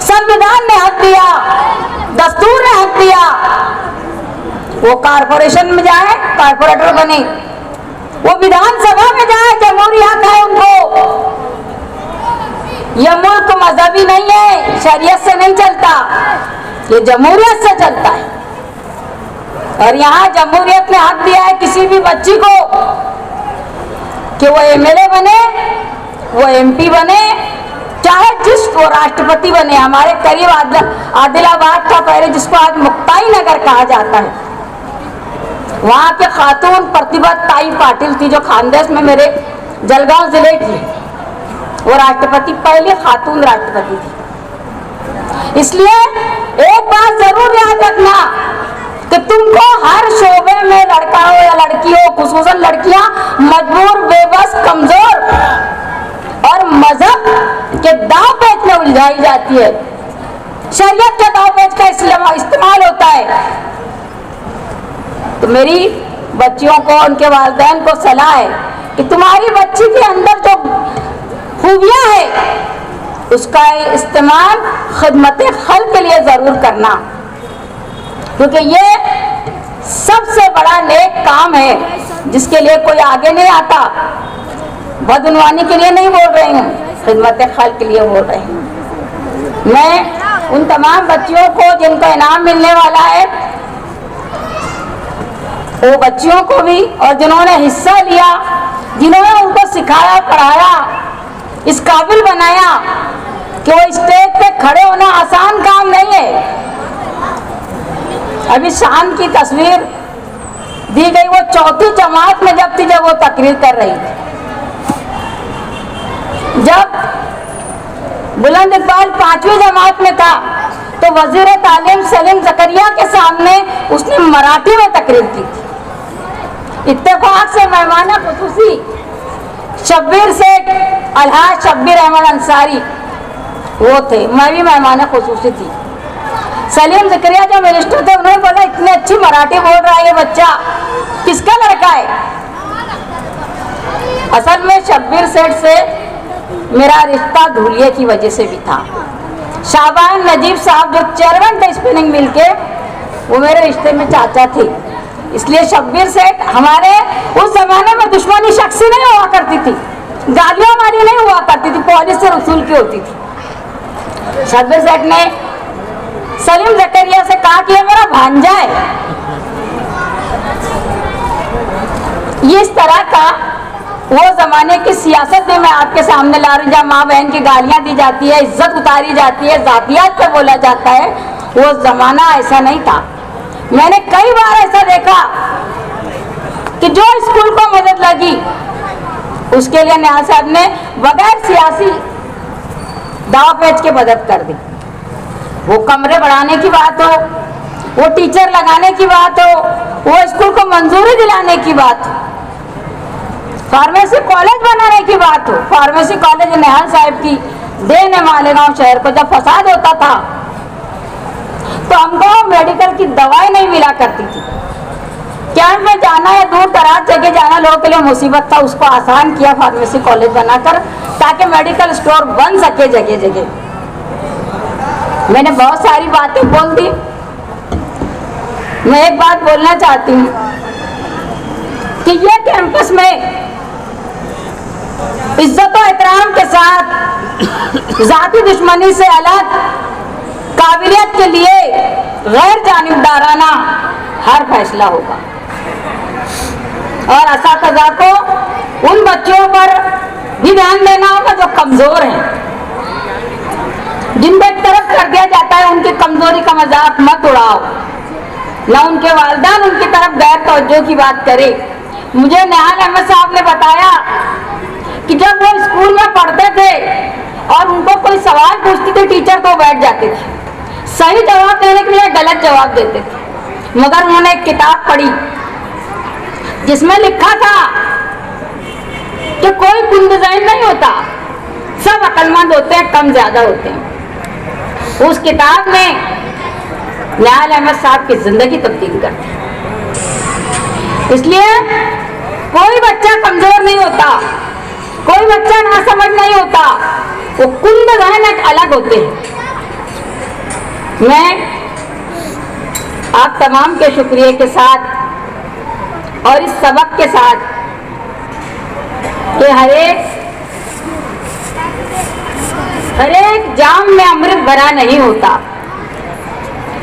संविधान ने हक दिया, दस्तूर ने हक दिया, वो कारपोरेशन में जाए, कारपोरेटर बने, वो विधानसभा में जाए, जमहूरी हक है उनको। यह मुल्क मजहबी नहीं है, शरीयत से नहीं चलता, ये जमहूरियत से चलता है। और यहाँ जमहूरियत ने हक दिया है किसी भी बच्ची को कि वो MLA बने, वो MP बने, चाहे जिसको राष्ट्रपति बने। हमारे करीब आदिलाबाद था पहले, जिसको आज मुक्ताई नगर कहा जाता है, वहाँ के खातून प्रतिभा ताई पाटिल थी, जो खानदेश में मेरे जलगांव जिले की, वो राष्ट्रपति, पहली खातून राष्ट्रपति थी। इसलिए एक बात जरूर याद रखना कि तुमको हर शोबे में लड़का हो या लड़की हो, खुसूसन लड़कियां मजबूर, बेबस, कमजोर और मजहब के दाव पेच में उलझाई जाती है। शरीयत के दाव पेच का इस्तेमाल होता है। तो मेरी बच्चियों को, उनके वालिदैन को सलाह है कि तुम्हारी बच्ची के अंदर जो खूबियां है उसका इस्तेमाल खिदमत खल्क के लिए जरूर करना, क्योंकि ये सबसे बड़ा नेक काम है जिसके लिए कोई आगे नहीं आता। बदनवानी के लिए नहीं बोल रही हूँ, खिदमत खल्क के लिए बोल रही हूँ। मैं उन तमाम बच्चियों को जिनको इनाम मिलने वाला है, वो बच्चियों को भी, और जिन्होंने हिस्सा लिया, जिन्होंने उनको सिखाया, पढ़ाया, इस काबिल बनाया, कि वो स्टेज पे खड़े होना आसान काम नहीं है। अभी शान की तस्वीर दी गई, वो चौथी जमात में जब थी, जब वो तकरीर कर रही थी। जब बुलंद इकबाल 5वीं जमात में था तो वजीर तालीम सलीम जकरिया के सामने उसने मराठी में तकरीर की थी। इत्तेफाक से मेहमान खुसूसी शब्बीर शेख अलहाज शब्बीर अहमद अंसारी वो थे, मैं भी मेहमान खुसूसी थी। सलीम जकरिया जो मिनिस्टर थे उन्होंने बोला इतनी अच्छी मराठी बोल रहा है ये बच्चा, किसका लड़का है? असल में शब्बीर सेठ से मेरा रिश्ता धूलिये की वजह से भी था। शाहबान नजीब साहब जो चेयरमैन थे स्पिनिंग मिल के, वो मेरे रिश्ते में चाचा थे। इसलिए शब्बीर सेठ हमारे उस जमाने में दुश्मनी शख्सी नहीं हुआ करती थी, गालियां वाली नहीं हुआ करती थी, पुलिस से रसूल की होती थी। शब्बीर सेठ ने सलीम जकरिया से कहा कि ये मेरा भांजा है। ये इस तरह का वो जमाने की सियासत में मैं आपके सामने ला रही हूँ, जहाँ माँ बहन की गालियां दी जाती है, इज्जत उतारी जाती है, जातियात पे बोला जाता है। वो जमाना ऐसा नहीं था। मैंने कई बार ऐसा देखा कि जो स्कूल को मदद लगी उसके लिए निहाल साहब ने बगैर सियासी दाव पेच के मदद कर दी। वो कमरे बढ़ाने की बात हो, वो टीचर लगाने की बात हो, वो स्कूल को मंजूरी दिलाने की बात हो, फार्मेसी कॉलेज बनाने की बात हो। फार्मेसी कॉलेज निहाल साहब की देन मालेगांव शहर को जब फसाद होता था तो हमको मेडिकल की दवाई नहीं मिला करती थी। कैंप में जाना या दूर दराज जगह जाना लोगों के लिए मुसीबत था, उसको आसान किया फार्मेसी कॉलेज बनाकर, ताकि मेडिकल स्टोर बन सके जगह जगह। मैंने बहुत सारी बातें बोल दी। मैं एक बात बोलना चाहती हूँ कि ये कैंपस में इज्जत और एहतराम के साथ जाती दुश्मनी से अलग काबिलियत के लिए गैर जानिबदाराना हर फैसला होगा। और असातिज़ा को उन बच्चों पर भी ध्यान देना होगा जो कमजोर हैं, जिनको एक तरफ कर दिया जाता है। उनकी कमजोरी का मजाक मत उड़ाओ, ना उनके वालिदैन उनकी तरफ गैर तवज्जो की बात करे। मुझे निहाल अहमद साहब ने बताया कि जब वो स्कूल में पढ़ते थे और उनको कोई सवाल पूछती थी टीचर तो बैठ जाते थे, सही जवाब देने के लिए गलत जवाब देते थे। मगर उन्होंने एक किताब पढ़ी जिसमें लिखा था कि कोई कुंदज़ैन नहीं होता, सब अक्लमंद होते हैं, कम ज्यादा होते हैं। उस किताब में निहाल अहमद साहब की जिंदगी तब्दील कर दी। इसलिए कोई बच्चा कमजोर नहीं होता, कोई बच्चा नासमझ नहीं होता, वो कुंदज़ैन एक अलग होते हैं। मैं आप तमाम के शुक्रिया के साथ और इस सबक के साथ कि हर एक जाम में अमृत भरा नहीं होता,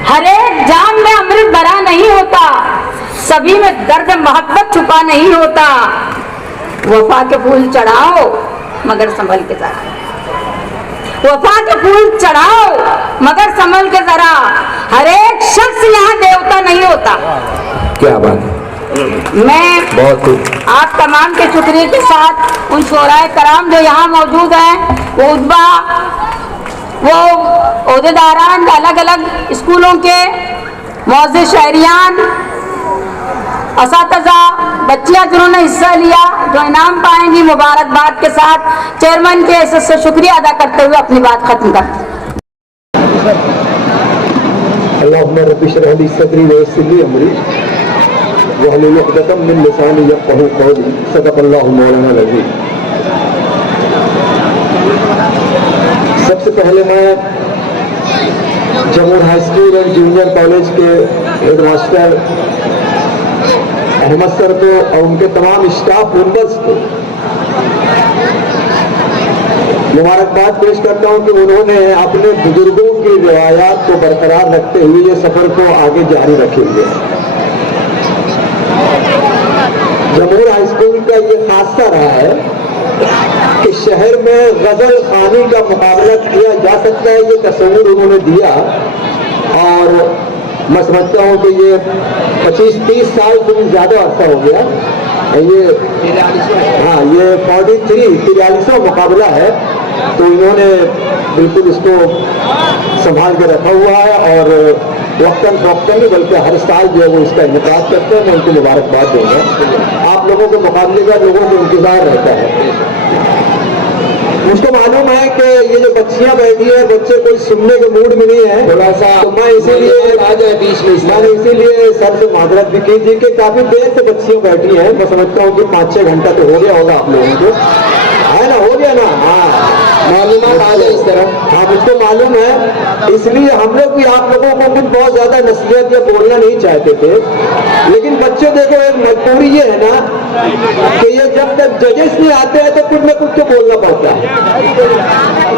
हर एक जाम में अमृत भरा नहीं होता, सभी में दर्द मोहब्बत छुपा नहीं होता। वफा के फूल चढ़ाओ मगर संभल के जरा, वफा के फूल चढ़ाओ मगर संभल के जरा, हर एक शख्स यहाँ देवता नहीं होता। क्या बात है। मैं बहुत आप तमाम के शुक्रिया के साथ उन शोराए कराम जो यहाँ मौजूद हैं, वो उद्बा, वो ओहदेदारान, अलग अलग स्कूलों के मौजूद शहरियान, असातिज़ा, बच्चियाँ जिन्होंने हिस्सा लिया, जो इनाम पाएंगी, मुबारकबाद के साथ चेयरमैन के से शुक्रिया अदा करते हुए अपनी बात खत्म करते। अल्लाहुम्मा रब्बि इश्रह ली सदरी व यस्सिर ली अमरी वहलुल उक़दतम मिन लिसानी यफ़क़हू क़ौली। सदक़ल्लाहु मौलाना अज़ीम। सबसे पहले मैं Jamhoor high school and junior college के हेडमास्टर अहमद सर को और उनके तमाम स्टाफ मेंबर्स को मुबारकबाद पेश करता हूं कि उन्होंने अपने बुजुर्गों की रिवायात को बरकरार रखते हुए ये सफर को आगे जारी रखेंगे। जमूर हाई स्कूल का ये खासा रहा है कि शहर में गजल खानी का मुकाबला किया जा सकता है, ये तस्वीर उन्होंने दिया। और मैं समझता हूँ कि ये 25-30 साल से भी ज़्यादा अर्सा हो गया ये। हाँ, ये 43वां मुकाबला है, तो इन्होंने बिल्कुल इसको संभाल के रखा हुआ है और वक्तन फौक्तन नहीं बल्कि हर साल जो है वो इसका इनकाद करते हैं। मैं उनको मुबारकबाद दूंगा। आप लोगों के मुकाबले का लोगों को इंतजार रहता है। मुझको मालूम है कि ये जो बच्चियां बैठी है, बच्चे कोई सुनने के मूड में नहीं है थोड़ा सा, तो मैं इसीलिए आ जाए बीच में, मैंने इसीलिए सर से माजरत भी की थी कि काफी देर से बच्चियां बैठी हैं। मैं समझता हूँ कि 5-6 घंटा तो हो गया होगा आप लोगों को, है ना? हो गया ना? हाँ, मालूमात आ जाए इस तरह। हाँ, मुझको मालूम है, इसलिए हम लोग भी आप लोगों को कुछ बहुत ज्यादा नसीहत या बोलना नहीं चाहते थे। लेकिन बच्चों देखो, एक मजबूरी ये है ना कि ये जब तक जजेस नहीं आते हैं तो कुछ न कुछ तो बोलना पड़ता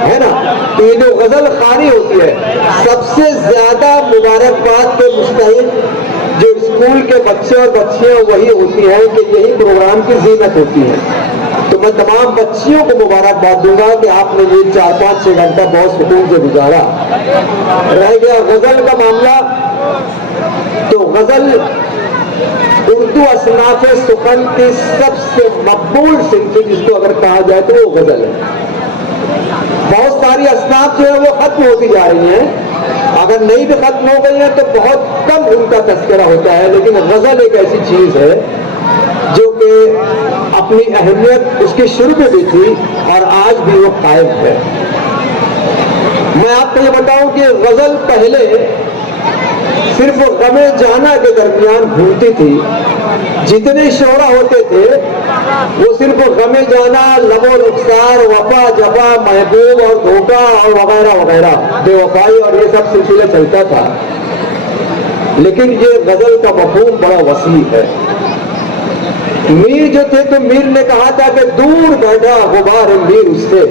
है ना? तो ये जो गजल खानी होती है, सबसे ज्यादा मुबारकबाद के मुस्तहिक जो स्कूल के बच्चे और बच्चियां वही होती हैं कि यही प्रोग्राम की जीनत होती है। तो मैं तमाम बच्चियों को मुबारकबाद दूंगा कि आपने ये 4-5-6 घंटा बहुत सुकून से गुजारा। रह गया गजल का मामला, तो गजल उर्दू असनाफ सुखन की सबसे मकबूल सिंफी जिसको अगर कहा जाए तो वो गजल है। बहुत सारी असनाफ जो है वो खत्म होती जा रही हैं, अगर नहीं भी खत्म हो गई है तो बहुत कम उनका तस्करा होता है। लेकिन गजल एक ऐसी चीज है जो कि अपनी अहमियत उसके शुरू में भी थी और आज भी वो कायम है। मैं आपको ये बताऊं कि गजल पहले सिर्फ गमे जाना के दरमियान घूमती थी। जितने शोरा होते थे वो सिर्फ गमे जाना, लबो रुखसार, वफा जफा, महबूब और धोखा और वगैरह वगैरह, बेवफाई और ये सब सिलसिला चलता था। लेकिन ये गजल का मफहूम बड़ा वसी है। मीर जो थे तो मीर ने कहा था कि दूर बैठा गुबार मीर उससे,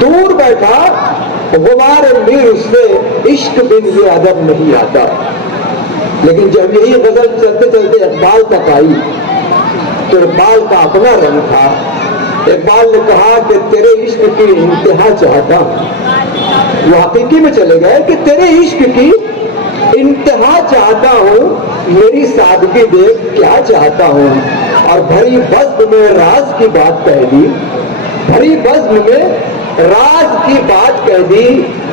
दूर बैठा गुबार मीर उससे, इश्क बिन ये अदब नहीं आता। लेकिन जब यही गजल चलते चलते इकबाल तक आई तो इकबाल का अपना रंग था। इकबाल ने कहा कि तेरे इश्क की इंतहा चाहता हूं। वो हकीकी में चले गए कि तेरे इश्क की इंतहा चाहता हूं, मेरी सादगी देख क्या चाहता हूं। और भरी बज़्म में राज की बात कह दी, भरी बज़्म में राज की बात कह दी,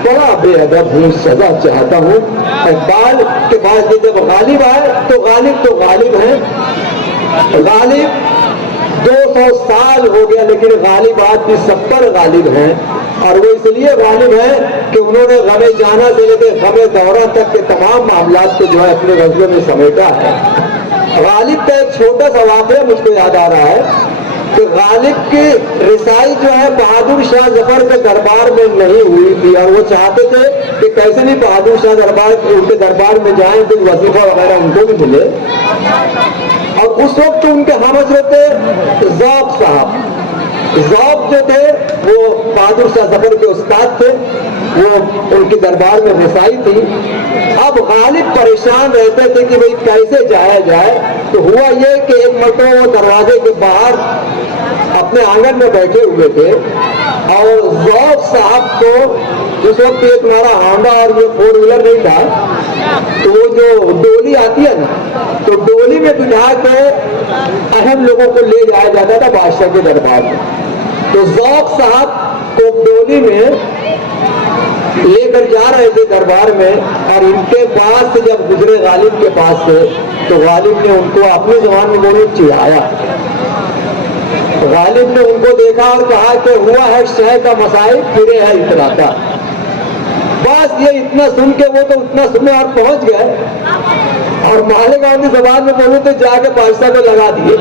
बड़ा बेअदब हूं, सजा चाहता हूं। इकबाल के बाद जब गालिब आए तो गालिब है। गालिब 200 साल हो गया, लेकिन गालिब आज भी 70 गालिब हैं। और वो इसलिए गालिब है कि उन्होंने गमे जाना से लेकर गमे दौरा तक के तमाम मामलात को जो है अपने गज़लों में समेटा है। गालिब का एक छोटा सा वाक़या मुझको याद आ रहा है कि गालिब की रिसाई जो है बहादुर शाह जफर के दरबार में नहीं हुई थी और वो चाहते थे कि कैसे नहीं बहादुर शाह उनके दरबार में जाएं तो वजीफा वगैरह उनको भी मिले। और उस वक्त तो उनके हमजर थे ज़ौक़ साहब। ज़ौक़ जो थे वो बहादुर शाह जफर के उस्ताद थे, वो उनके दरबार में रिसाई थी। अब गालिब परेशान रहते थे कि भाई कैसे जाया जाए। तो हुआ ये कि एक मरतबा वो दरवाजे के बाहर अपने आंगन में बैठे हुए थे और ज़ौक़ साहब को उस वक्त ये तुम्हारा होंडा और ये 4 व्हीलर नहीं था, तो वो जो डोली आती है ना, तो डोली में बिठा के अहम लोगों को ले जाया जाता था बादशाह के दरबार में। तो ज़ौक़ साहब को डोली में लेकर जा रहे थे दरबार में और इनके पास से जब गुजरे गालिब के पास से तो गालिब ने उनको अपनी जबान में बोली चिढ़ाया। गालिब ने उनको देखा और कहा कि हुआ है शह का मसाइब, फिरे है इतराता। बस ये इतना सुन के वो तो उतना सुने और पहुंच गए और मालेगांव की जबान में बोलूं तो जाके बादशाह को लगा दिए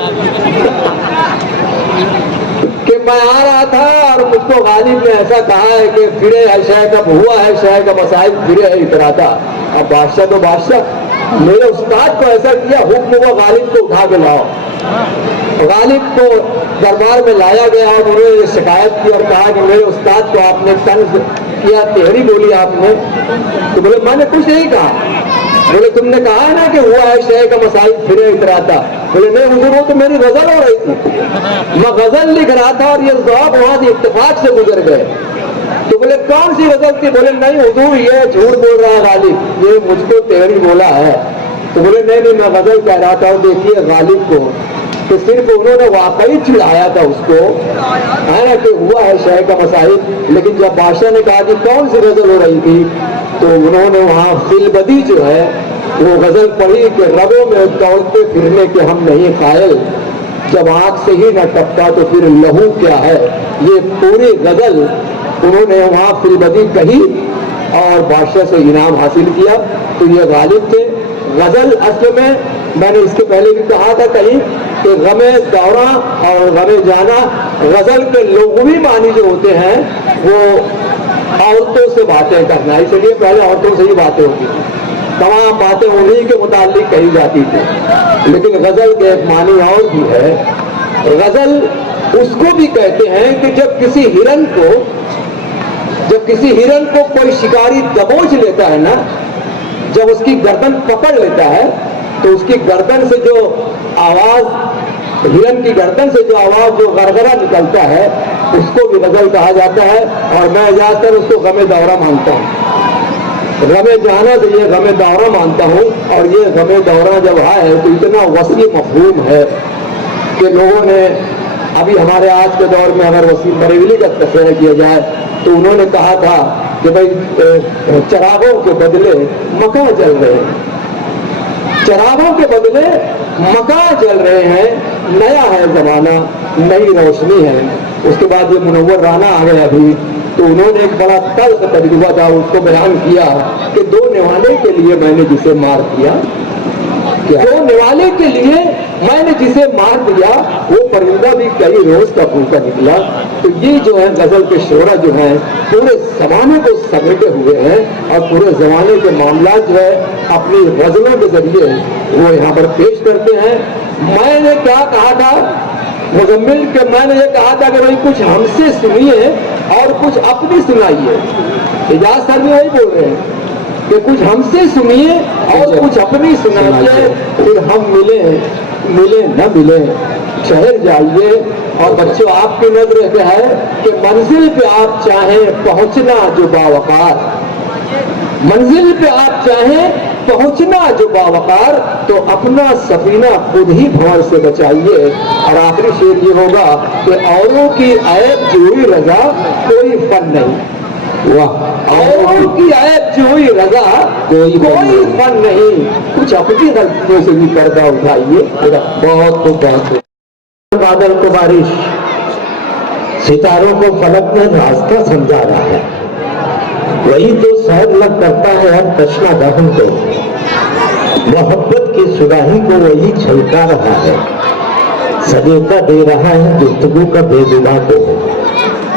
कि मैं आ रहा था और मुझको गालिब ने ऐसा कहा है कि फिरे है शह का, हुआ है शह का मसाइब, फिरे है इतराता। अब बादशाह तो बादशाह, मेरे उस्ताद को ऐसा किया, हुक्म हुआ गालिब को उठा के लाओ। गालिब को दरबार में लाया गया और उन्होंने शिकायत की और कहा कि मेरे उस्ताद को आपने तंज किया, तेहरी बोली आपने। तो बोले मैंने कुछ नहीं कहा। बोले तुमने कहा है ना कि हुआ है शह का मसाइब, फिरे इतराता। बोले नहीं हुजूर वो तो मेरी गजल हो रही थी, मैं गजल लिख रहा था और ये साहब वहां से इत्तेफाक से गुजर गए। तो बोले कौन सी गजल थी? बोले नहीं हुजूर ये झूठ बोल रहा है गालिब, ये मुझको तेरी बोला है। तो बोले नहीं नहीं मैं गजल कह रहा था। और देखिए गालिब को तो सिर्फ उन्होंने वाकई चिढ़ाया था उसको, है ना, कि हुआ है शहर का मसाइब। लेकिन जब बादशाह ने कहा कि कौन सी गजल हो रही थी, तो उन्होंने वहां फिलबदी जो है वो गजल पढ़ी कि रगों में दौड़ते फिरने के हम नहीं कायल, जब आंख से ही न टपका तो फिर लहू क्या है। ये पूरी गजल उन्होंने वहां फिलबदी कही और बादशाह से इनाम हासिल किया। तो ये गालिब थे। गजल असल में मैंने इसके पहले भी कहा था कहीं कि गमे दौरा और गमे जाना, गजल के लुग़वी मानी जो होते हैं वो औरतों से बातें करना, इसलिए पहले औरतों से ही बातें होती थी, तमाम बातें उन्हीं के मुताल्लिक कही जाती थी। लेकिन गजल के एक मानी और भी है। गजल उसको भी कहते हैं कि जब किसी हिरन को कोई शिकारी दबोच लेता है ना, जब उसकी गर्दन पकड़ लेता है तो उसकी गर्दन से जो आवाज, हिरन की गर्दन से जो आवाज, जो गरगरा निकलता है, उसको भी गजल कहा जाता है। और मैं ज्यादातर उसको गमे दौरा मानता हूँ, गमे जाना से ये गमे दौरा मानता हूँ। और ये गमे दौरा जब है तो इतना वसी मफहूम है कि लोगों ने अभी हमारे आज के दौर में अगर वसीम बरेलवी का तस्वीर किया जाए तो उन्होंने कहा था कि भाई चरागों के बदले मका जल रहे हैं, चरागों के बदले मका जल रहे हैं, नया है जमाना, नई रोशनी है। उसके बाद ये मुनव्वर राना आ गए अभी, तो उन्होंने एक बड़ा तल्ख तजुर्बा था, उसको बयान किया कि दो निवाले के लिए मैंने जिसे मार दिया, दो निवाले के लिए मैंने जिसे मार दिया वो परिंदा भी कई रोज का भूखा निकला। तो ये जो है गजल के शोरा जो है पूरे जमाने को समेटे हुए हैं और पूरे जमाने के मामला जो है अपनी गजलों के जरिए वो यहाँ पर पेश करते हैं। मैंने क्या कहा था मुजम्मिल के, मैंने ये कहा था कि भाई कुछ हमसे सुनिए और कुछ अपनी सुनाइए। इजाज सर भी वही बोल रहे हैं कि कुछ हमसे सुनिए और कुछ अपनी सुनाइए, फिर हम मिले न मिले शहर जाइए। और बच्चों आपकी नजर है कि मंजिल पे आप चाहें पहुंचना जो बावकार, मंजिल पे आप चाहें पहुंचना जो बावकार, तो अपना सफीना खुद ही भंवर से बचाइए। और आखिरी शेर ये होगा कि औरों की ऐब जोई रजा कोई फन नहीं, वाह, औरों की ऐब जोई रजा कोई फन नहीं, कुछ अपनी गलतियों से भी पर्दा उठाइए। बहुत बहुत बादल को बारिश, सितारों को फलक में रास्ता समझा रहा है, वही तो सहर लग करता है हर तशना दहन को, मोहब्बत की सुराही को वही छलका रहा है, सलीका दे रहा है गुफ्तगू का बेजुबा को,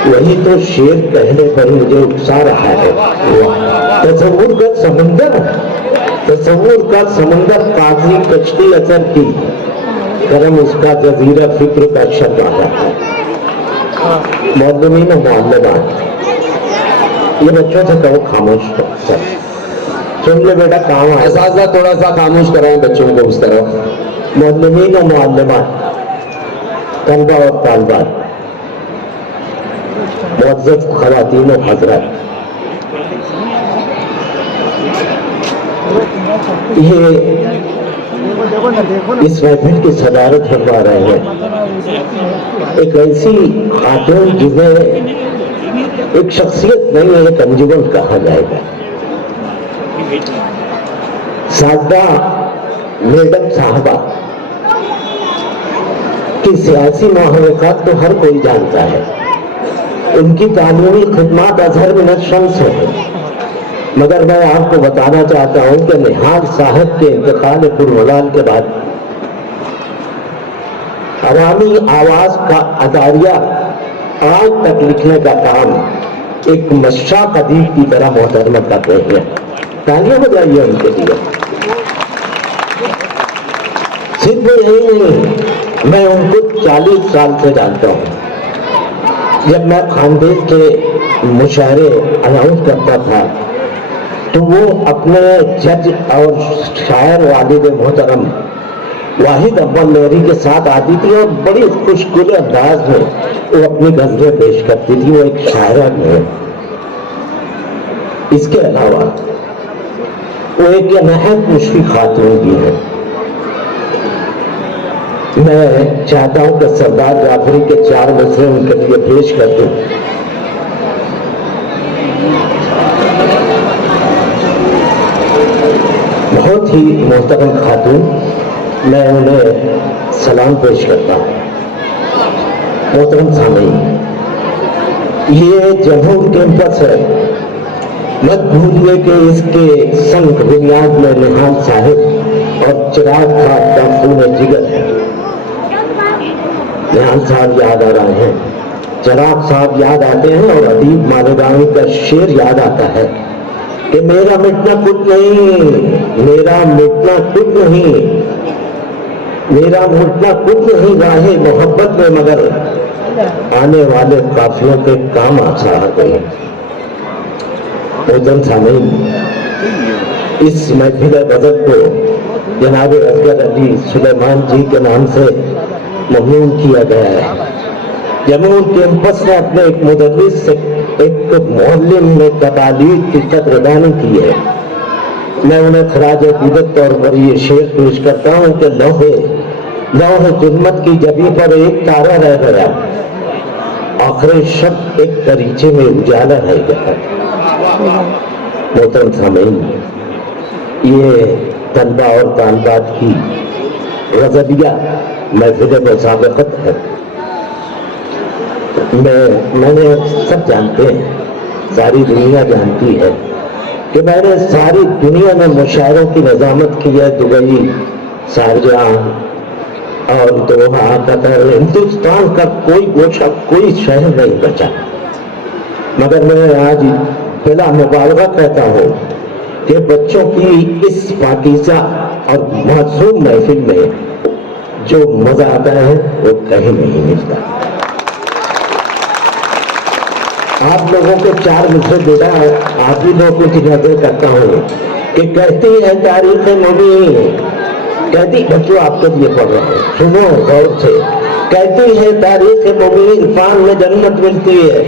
वही तो शेर कहने पर मुझे उकसा रहा है। तसव्वुर का समंदर, तसव्वुर का समंदर काजी कश्ती असर की, करम उसका जजीरा फिक्र का शब्द आता है। मौलवी में मामलेदार, ये बच्चों से कहो खामोश सर, सुन ले बेटा काम है, एहसास थोड़ा सा खामोश कराएं बच्चों को उस तरफ। मौलवी में मामलेदार, तलबा और तालबात, मुअज़्ज़ज़ ख़वातीन और हज़रात, ये इस महफिल की सदारत फरमा रहे हैं एक ऐसी खातून जिन्हें एक शख्सियत नहीं है, एक अंजुमन कहा जाएगा। सादा मैडम साहबा की सियासी महरक़ात तो हर कोई जानता है, उनकी तालीमी खिदमत अज़हर मिनत शम्स है। मगर मैं आपको बताना चाहता हूं कि निहाल साहब के इंतकाल पुरमलाल के बाद अवामी आवाज का अदारिया आज तक लिखने का काम एक मशाक अदीब की तरह मोहतरमा कर रहे हैं। तालियां बजाइए उनके लिए। सिर्फ यही नहीं, मैं उनको 40 साल से जानता हूं। जब मैं खानदेश के मुशायरे अनाउंस करता था तो वो अपने जज और शायर वालिद मोहतरम वाहिद अव्वल लहरी के साथ आती थी और बड़ी खुशगुल अंदाज में वो अपनी गजलें पेश करती थी। वो एक शायरा में। इसके अलावा वो एक नहायत मुश्किल खातून भी है। मैं चाहता हूं कि सरदार जाफरी के 4 मिसरे उनके लिए पेश कर दूं। बहुत ही मोहतरम खातून, मैं उन्हें सलाम पेश करता हूं। मोहतरम सामीन, ये जमहूर कैंपस है। मत भूलिए कि इसके संग बुनियाद में निहाल साहिब और चिराग खान का खून जिगर है। निहाल साहब याद आ रहे हैं, चिराग साहब याद आते हैं और अदीब मालेगांवी का शेर याद आता है कि मेरा मिटना कुछ नहीं, मेरा मिटना कुछ नहीं, मेरा मिटना कुछ नहीं राहे मोहब्बत में, मगर आने वाले काफिलों के काम आसा आ गए। मोहतरम सामीन, इस महफिल गज़ल को जनाब असगर अली सुलेमान जी के नाम से ममनून किया गया है। जमूर कैंपस ने अपने एक मुदर्रिस से एक मुअल्लिम में तकालीद की कदरदानी की है। मैं उन्हें खराज अकीदत तौर पर ये शेर पेश करता हूँ कि लौह जुल्मत की जबी पर एक तारा रह गया, आखिर शब एक दरीचे में उजाला रह गया। मोहतरम सामीन, ये तलबा और तालिबात की गज़लिया महफिल मुसाबक़त है। मैंने सब जानते हैं, सारी दुनिया जानती है कि मैंने सारी दुनिया में मुशायरों की निज़ामत की है। दुबई, शारजाह और दोहा, कतर, हिंदुस्तान का कोई गोशा, कोई शहर नहीं बचा। मगर मैं आज बिला मुबालगा कहता हूँ कि बच्चों की इस पाकीज़ा और मासूम महफिल में जो मजा आता है वो कहीं नहीं मिलता। आप लोगों को 4 मिसरे बेटा आप ही लोगों की नजर करता हूँ कि कहती है तारीख मुबीन, कहती, बच्चों आपके लिए पढ़ रहे हैं, सुनो गौर से। कहती है तारीख मुबीन फान में जन्नत मिलती है,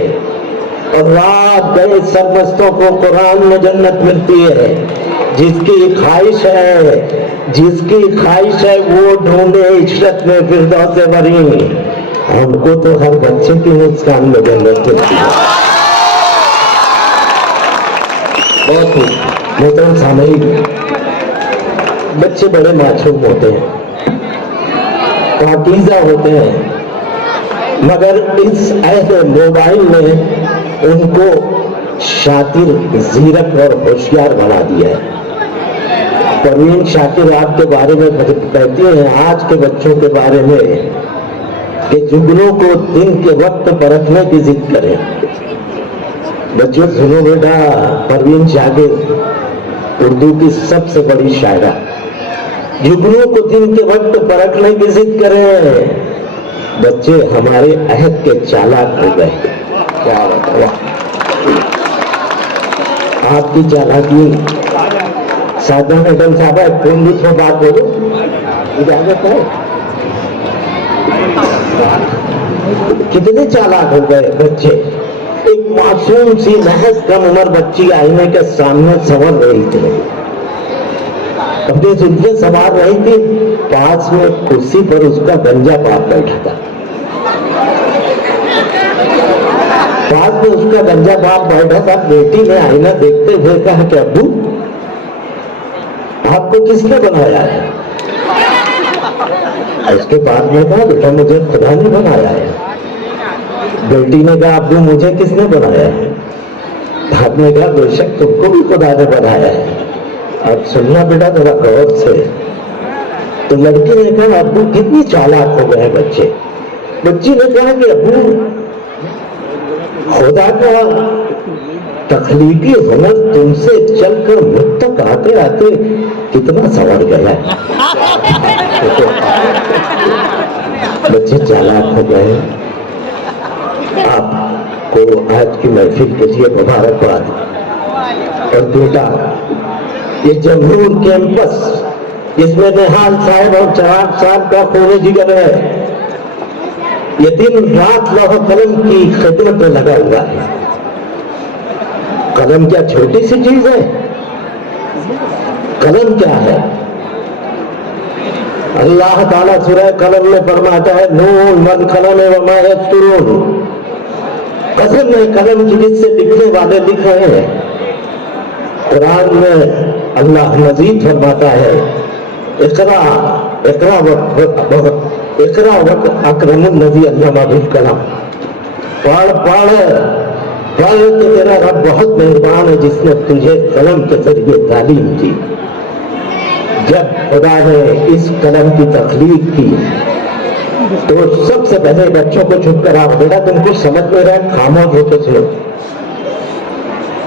और रात गए सरमस्तों को कुरान में जन्नत मिलती है। जिसकी ख्वाहिश है वो ढूंढे इशरत में फिरदौस बरी। हमको तो हर बच्चे की मुस्कान में जन्नत मिलती है। बहुत ही मोहतरम सामीन, बच्चे बड़े मासूम होते हैं, पाकीज़ा होते हैं, मगर इस ऐसे मोबाइल ने उनको शातिर, ज़ीरक और होशियार बना दिया है। परवीन शाकिर आपके बारे में कहती हैं, आज के बच्चों के बारे में, कि जुगनों को दिन के वक्त परखने की जिद करें। बच्चों सुनो बेटा, परवीन शाकिर उर्दू की सबसे बड़ी शायरा। जुगनों को दिन के वक्त परखने की जिद करें। बच्चे हमारे अहद के चालाक हो गए। क्या बताओ, आपकी चालाकी। सादा मैडम साहब, फोन भी थोड़ा बात बोलो, इजाजत है। कितने चालाक हो गए बच्चे। एक मासूम सी महज कम उम्र बच्ची आईने के सामने संवर रही थी, अपने जुल्फे संवार रही थी। पास में कुर्सी पर उसका गंजा बाप बैठा था। पास में उसका गंजा बाप बैठा था। बेटी ने आईना देखते हुए कहा कि अब्बू, आपको किसने बनाया है? इसके बाद में कहा, बेटा मुझे खुदा ने बनाया है। बेटी ने कहा, अब्बू मुझे किसने बनाया है? बाप ने कहा, बेशक तुमको भी खुदा ने बनाया है। अब सुनना बेटा जरा गौर से। तो लड़की ने कहा, अब्बू कितनी चालाक हो गए बच्चे। बच्ची ने कहा कि अब्बू, खुदा का तख्लीकी हुनर तुमसे चलकर मुझ तक आते आते कितना संवर गया। बच्चे चालाक हो गए। आपको आज की महफिल के लिए मुबारकबाद। और बेटा, ये जमहूर कैंपस इसमें निहाल साहब और चराग साहब का खून जिगर है। ये दिन रात लौह कलम की खिदमत में लगा हुआ है। कलम क्या छोटी सी चीज है? कलम क्या है? अल्लाह ताला सूरह कलम में फरमाता है, नून वल कलम वमा यस्तुरून। कसम है कलम की जिससे लिखने वाले लिख रहे हैं। कुरान में अल्लाह मजीद फरमाता है, इकरा इकरा वक्त अकरमुन नबी अल्लाह कलम। पढ़ तो तेरा रब बहुत मेहरबान है जिसने तुझे कलम के जरिए तालीम दी। जब खुदा ने इस कलम की तख्लीक की तो सबसे पहले बच्चों को चुप करा, बेटा तुमको समझ में रहा है, खामोश होते थे।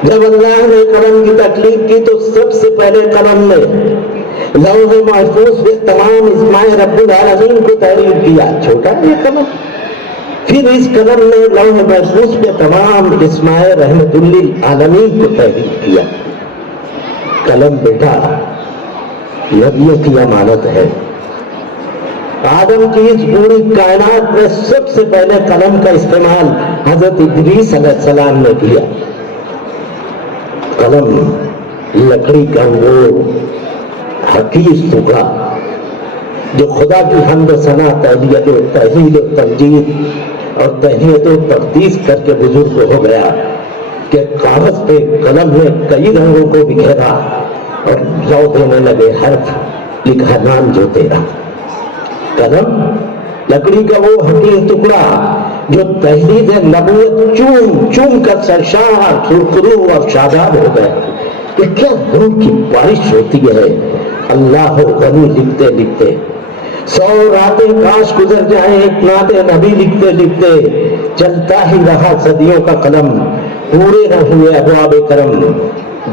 जब अल्लाह ने कलम की तख्लीक की तो सबसे पहले कलम ने लौह महफूज में तमाम इस्माए रब्बुल आलमीन को तहरीर किया। छोटा ये कलम। फिर इस कलम ने लौह महफूज में तमाम इस्माए रहमतुल्लिल आलमीन को तहरीर किया। कलम बेटा नबियों की अमानत है। आदम की इस पूरी कायनात में सबसे पहले कलम का इस्तेमाल हजरत इदरीस अलैहिस्सलाम ने किया। कलम लकड़ी का वो हकीर टुकड़ा जो खुदा की हम्द सना तहलील तमजीद और तहनीत तकदीस करके बुजुर्ग हो गया कि कागज पे कलम ने कई रंगों को बिखेरा और लौ देने लगे हर्फ, लिखा नाम जो तेरा। कलम लकड़ी का वो हकीर टुकड़ा जो तहरीर नबूवत चूम चूम कर सरशार सुरखरू और शादाब हो गए। ये क्या नूर की बारिश होती है। अल्लाह गनी लिखते लिखते 100 रातें काश गुजर जाए एक नाते नबी लिखते लिखते। चलता ही रहा सदियों का कलम, पूरे न हुए अबवाब करम।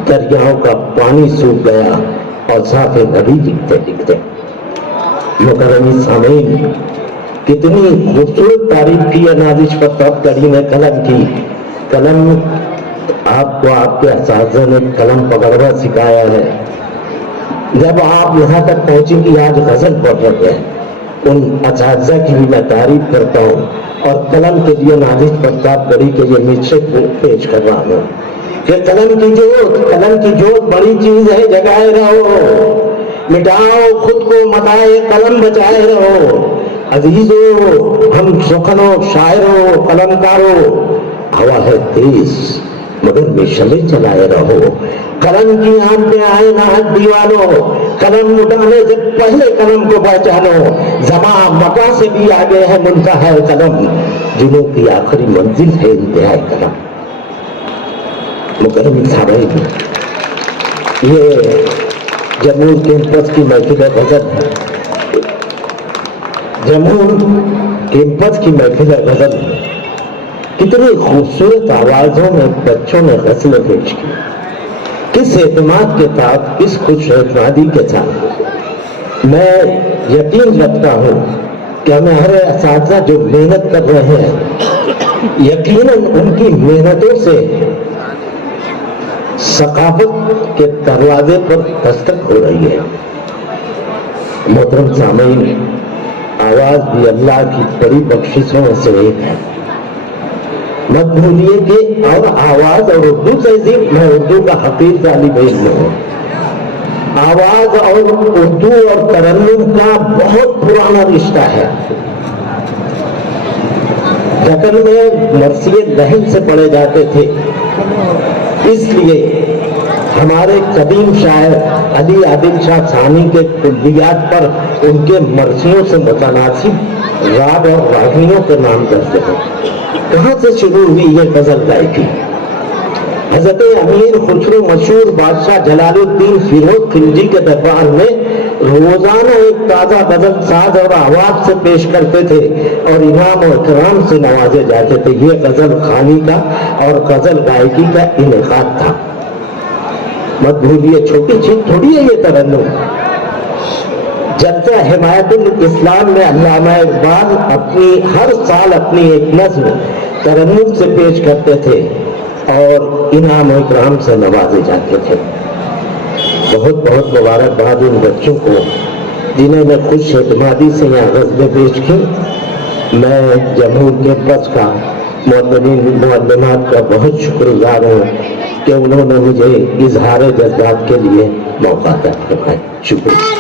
दरियाओं का पानी सूख गया और साफे नबी लिखते लिखते। मुकर्रमी सामीन, कितनी खूबसूरत तारीफ की है नाजिश पर तब करी ने कलम की। कलम आपको आपके असातिज़ा ने कलम पकड़ना सिखाया है। जब आप यहाँ तक पहुंची कि आज गजल पढ़ रहे हैं, उन असातिज़ा की भी मैं तारीफ करता हूँ और कलम के लिए नाजिश प्रताप गढ़ी के लिए मिर्शे को पेश कर रहा हूँ कि कलम की जोत बड़ी चीज है। जगाए रहो, मिटाओ खुद को, मताए कलम बचाए रहो। अजीजों, हम सुखनो शायरों कलमकारों, हवा है तेज मगर मिशले चलाए रहो। कलम की आंख में आए ना दीवानों, कलम उठाने से पहले कलम को पहचानो। जमा मका से भी आगे है मुंतहा कलम, जिन्हों की आखिरी मंजिल है इंतहा कलम। मुकर्रम साहब, ये जमूर कैंपस की महफिल गजल है। जमूर कैंपस की महफिल गजल कितनी खूबसूरत आवाजों में बच्चों ने गजलें पेश की। किस एतमाद के साथ, किस खुश एतमादी के साथ। मैं यकीन रखता हूँ कि हमारे असातिज़ा जो मेहनत कर रहे हैं, यकीनन उनकी मेहनतों से सकाफत के दरवाजे पर दस्तक हो रही है। मोहतरम सामीन, आवाज भी अल्लाह की बड़ी बख्शिशों में से एक है। मत भूलिए कि और आवाज और उर्दू तहजीब, मैं उर्दू का हकीर तालिब इल्म हूँ। आवाज और उर्दू और तरन्नुम का बहुत पुराना रिश्ता है। दक्कन में मरसिए लहन से पढ़े जाते थे, इसलिए हमारे कदीम शायर अली आदिल शाह सानी के कुल्लियात पर उनके मर्सियों से मुतनासिब राग और रागनियों के नाम करते हैं। कहाँ से शुरू हुई ये गजल गायकी? हजरत अमीर खुसरो मशहूर बादशाह जलालुद्दीन फिरोज खिलजी के दरबार में रोजाना एक ताजा गजल साज और आवाज से पेश करते थे और इनाम और इकराम से नवाजे जाते थे। ये गजल खानी का और गजल गायकी का इनेकाद था। मत भूलिए, छोटी चीज थोड़ी है ये तरन्नुम। जलसा हिमायतुल इस्लाम में अल्लामा इकबाल हर साल अपनी एक नज़्म तरन्नुम से पेश करते थे और इनाम और इकराम से नवाजे जाते थे। बहुत बहुत मुबारकबाद उन बच्चों को जिन्हें मैं खुश एतमादी से यहाँ गज़बे पेश की। मैं जमहूर कैंपस का मुअल्लिमात का बहुत शुक्रगुजार हूँ कि उन्होंने मुझे इजहार जज्बात के लिए मौका अता किया। शुक्रिया।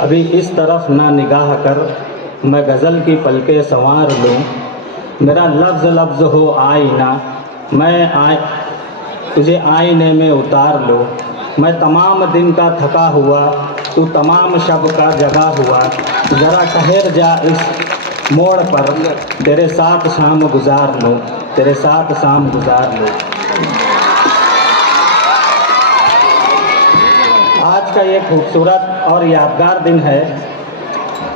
अभी इस तरफ ना निगाह कर मैं गज़ल की पलके संवार लूँ, मेरा लफ्ज़ लफ्ज़ हो आईना, मैं तुझे आईने में उतार लूँ। मैं तमाम दिन का थका हुआ, तू तमाम शब का जगा हुआ, ज़रा ठहर जा इस मोड़ पर, तेरे साथ शाम गुजार लूँ, तेरे साथ शाम गुजार लूँ। आज का ये खूबसूरत और यादगार दिन है।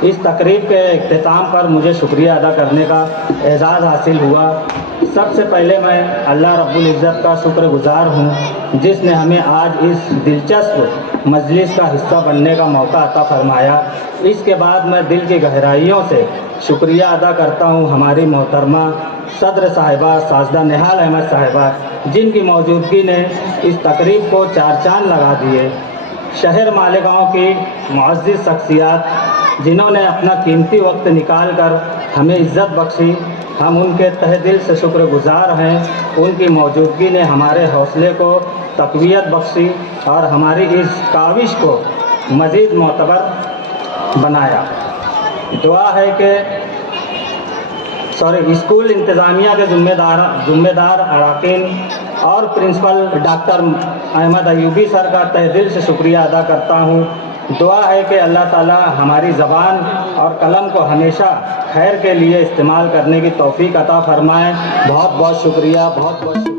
इस तकरीब के इख्तिताम पर मुझे शुक्रिया अदा करने का एजाज़ हासिल हुआ। सबसे पहले मैं अल्लाह रब्बुल इज़्ज़त का शुक्रगुजार हूँ जिसने हमें आज इस दिलचस्प मजलिस का हिस्सा बनने का मौका अता फरमाया। इसके बाद मैं दिल की गहराइयों से शुक्रिया अदा करता हूँ हमारी मोहतरमा सदर साहिबा साजदा निहाल अहमद साहिबा, जिनकी मौजूदगी ने इस तकरीब को चार चांद लगा दिए। शहर मालेगांव की मुअज़्ज़िज़ शख्सियात जिन्होंने अपना कीमती वक्त निकाल कर हमें इज़्ज़त बख्शी, हम उनके तहे दिल से शुक्रगुजार हैं। उनकी मौजूदगी ने हमारे हौसले को तक़वियत बख्शी और हमारी इस काविश को मज़ीद मोतबर बनाया। दुआ है कि स्कूल इंतज़ामिया के ज़िम्मेदार अराकीन और principal doctor Ahmad Ayubi sir का तहे दिल से शुक्रिया अदा करता हूँ। दुआ है कि अल्लाह ताला हमारी ज़बान और कलम को हमेशा खैर के लिए इस्तेमाल करने की तौफ़ीक़ अता फ़रमाए। बहुत बहुत शुक्रिया, बहुत बहुत शुक्रिया।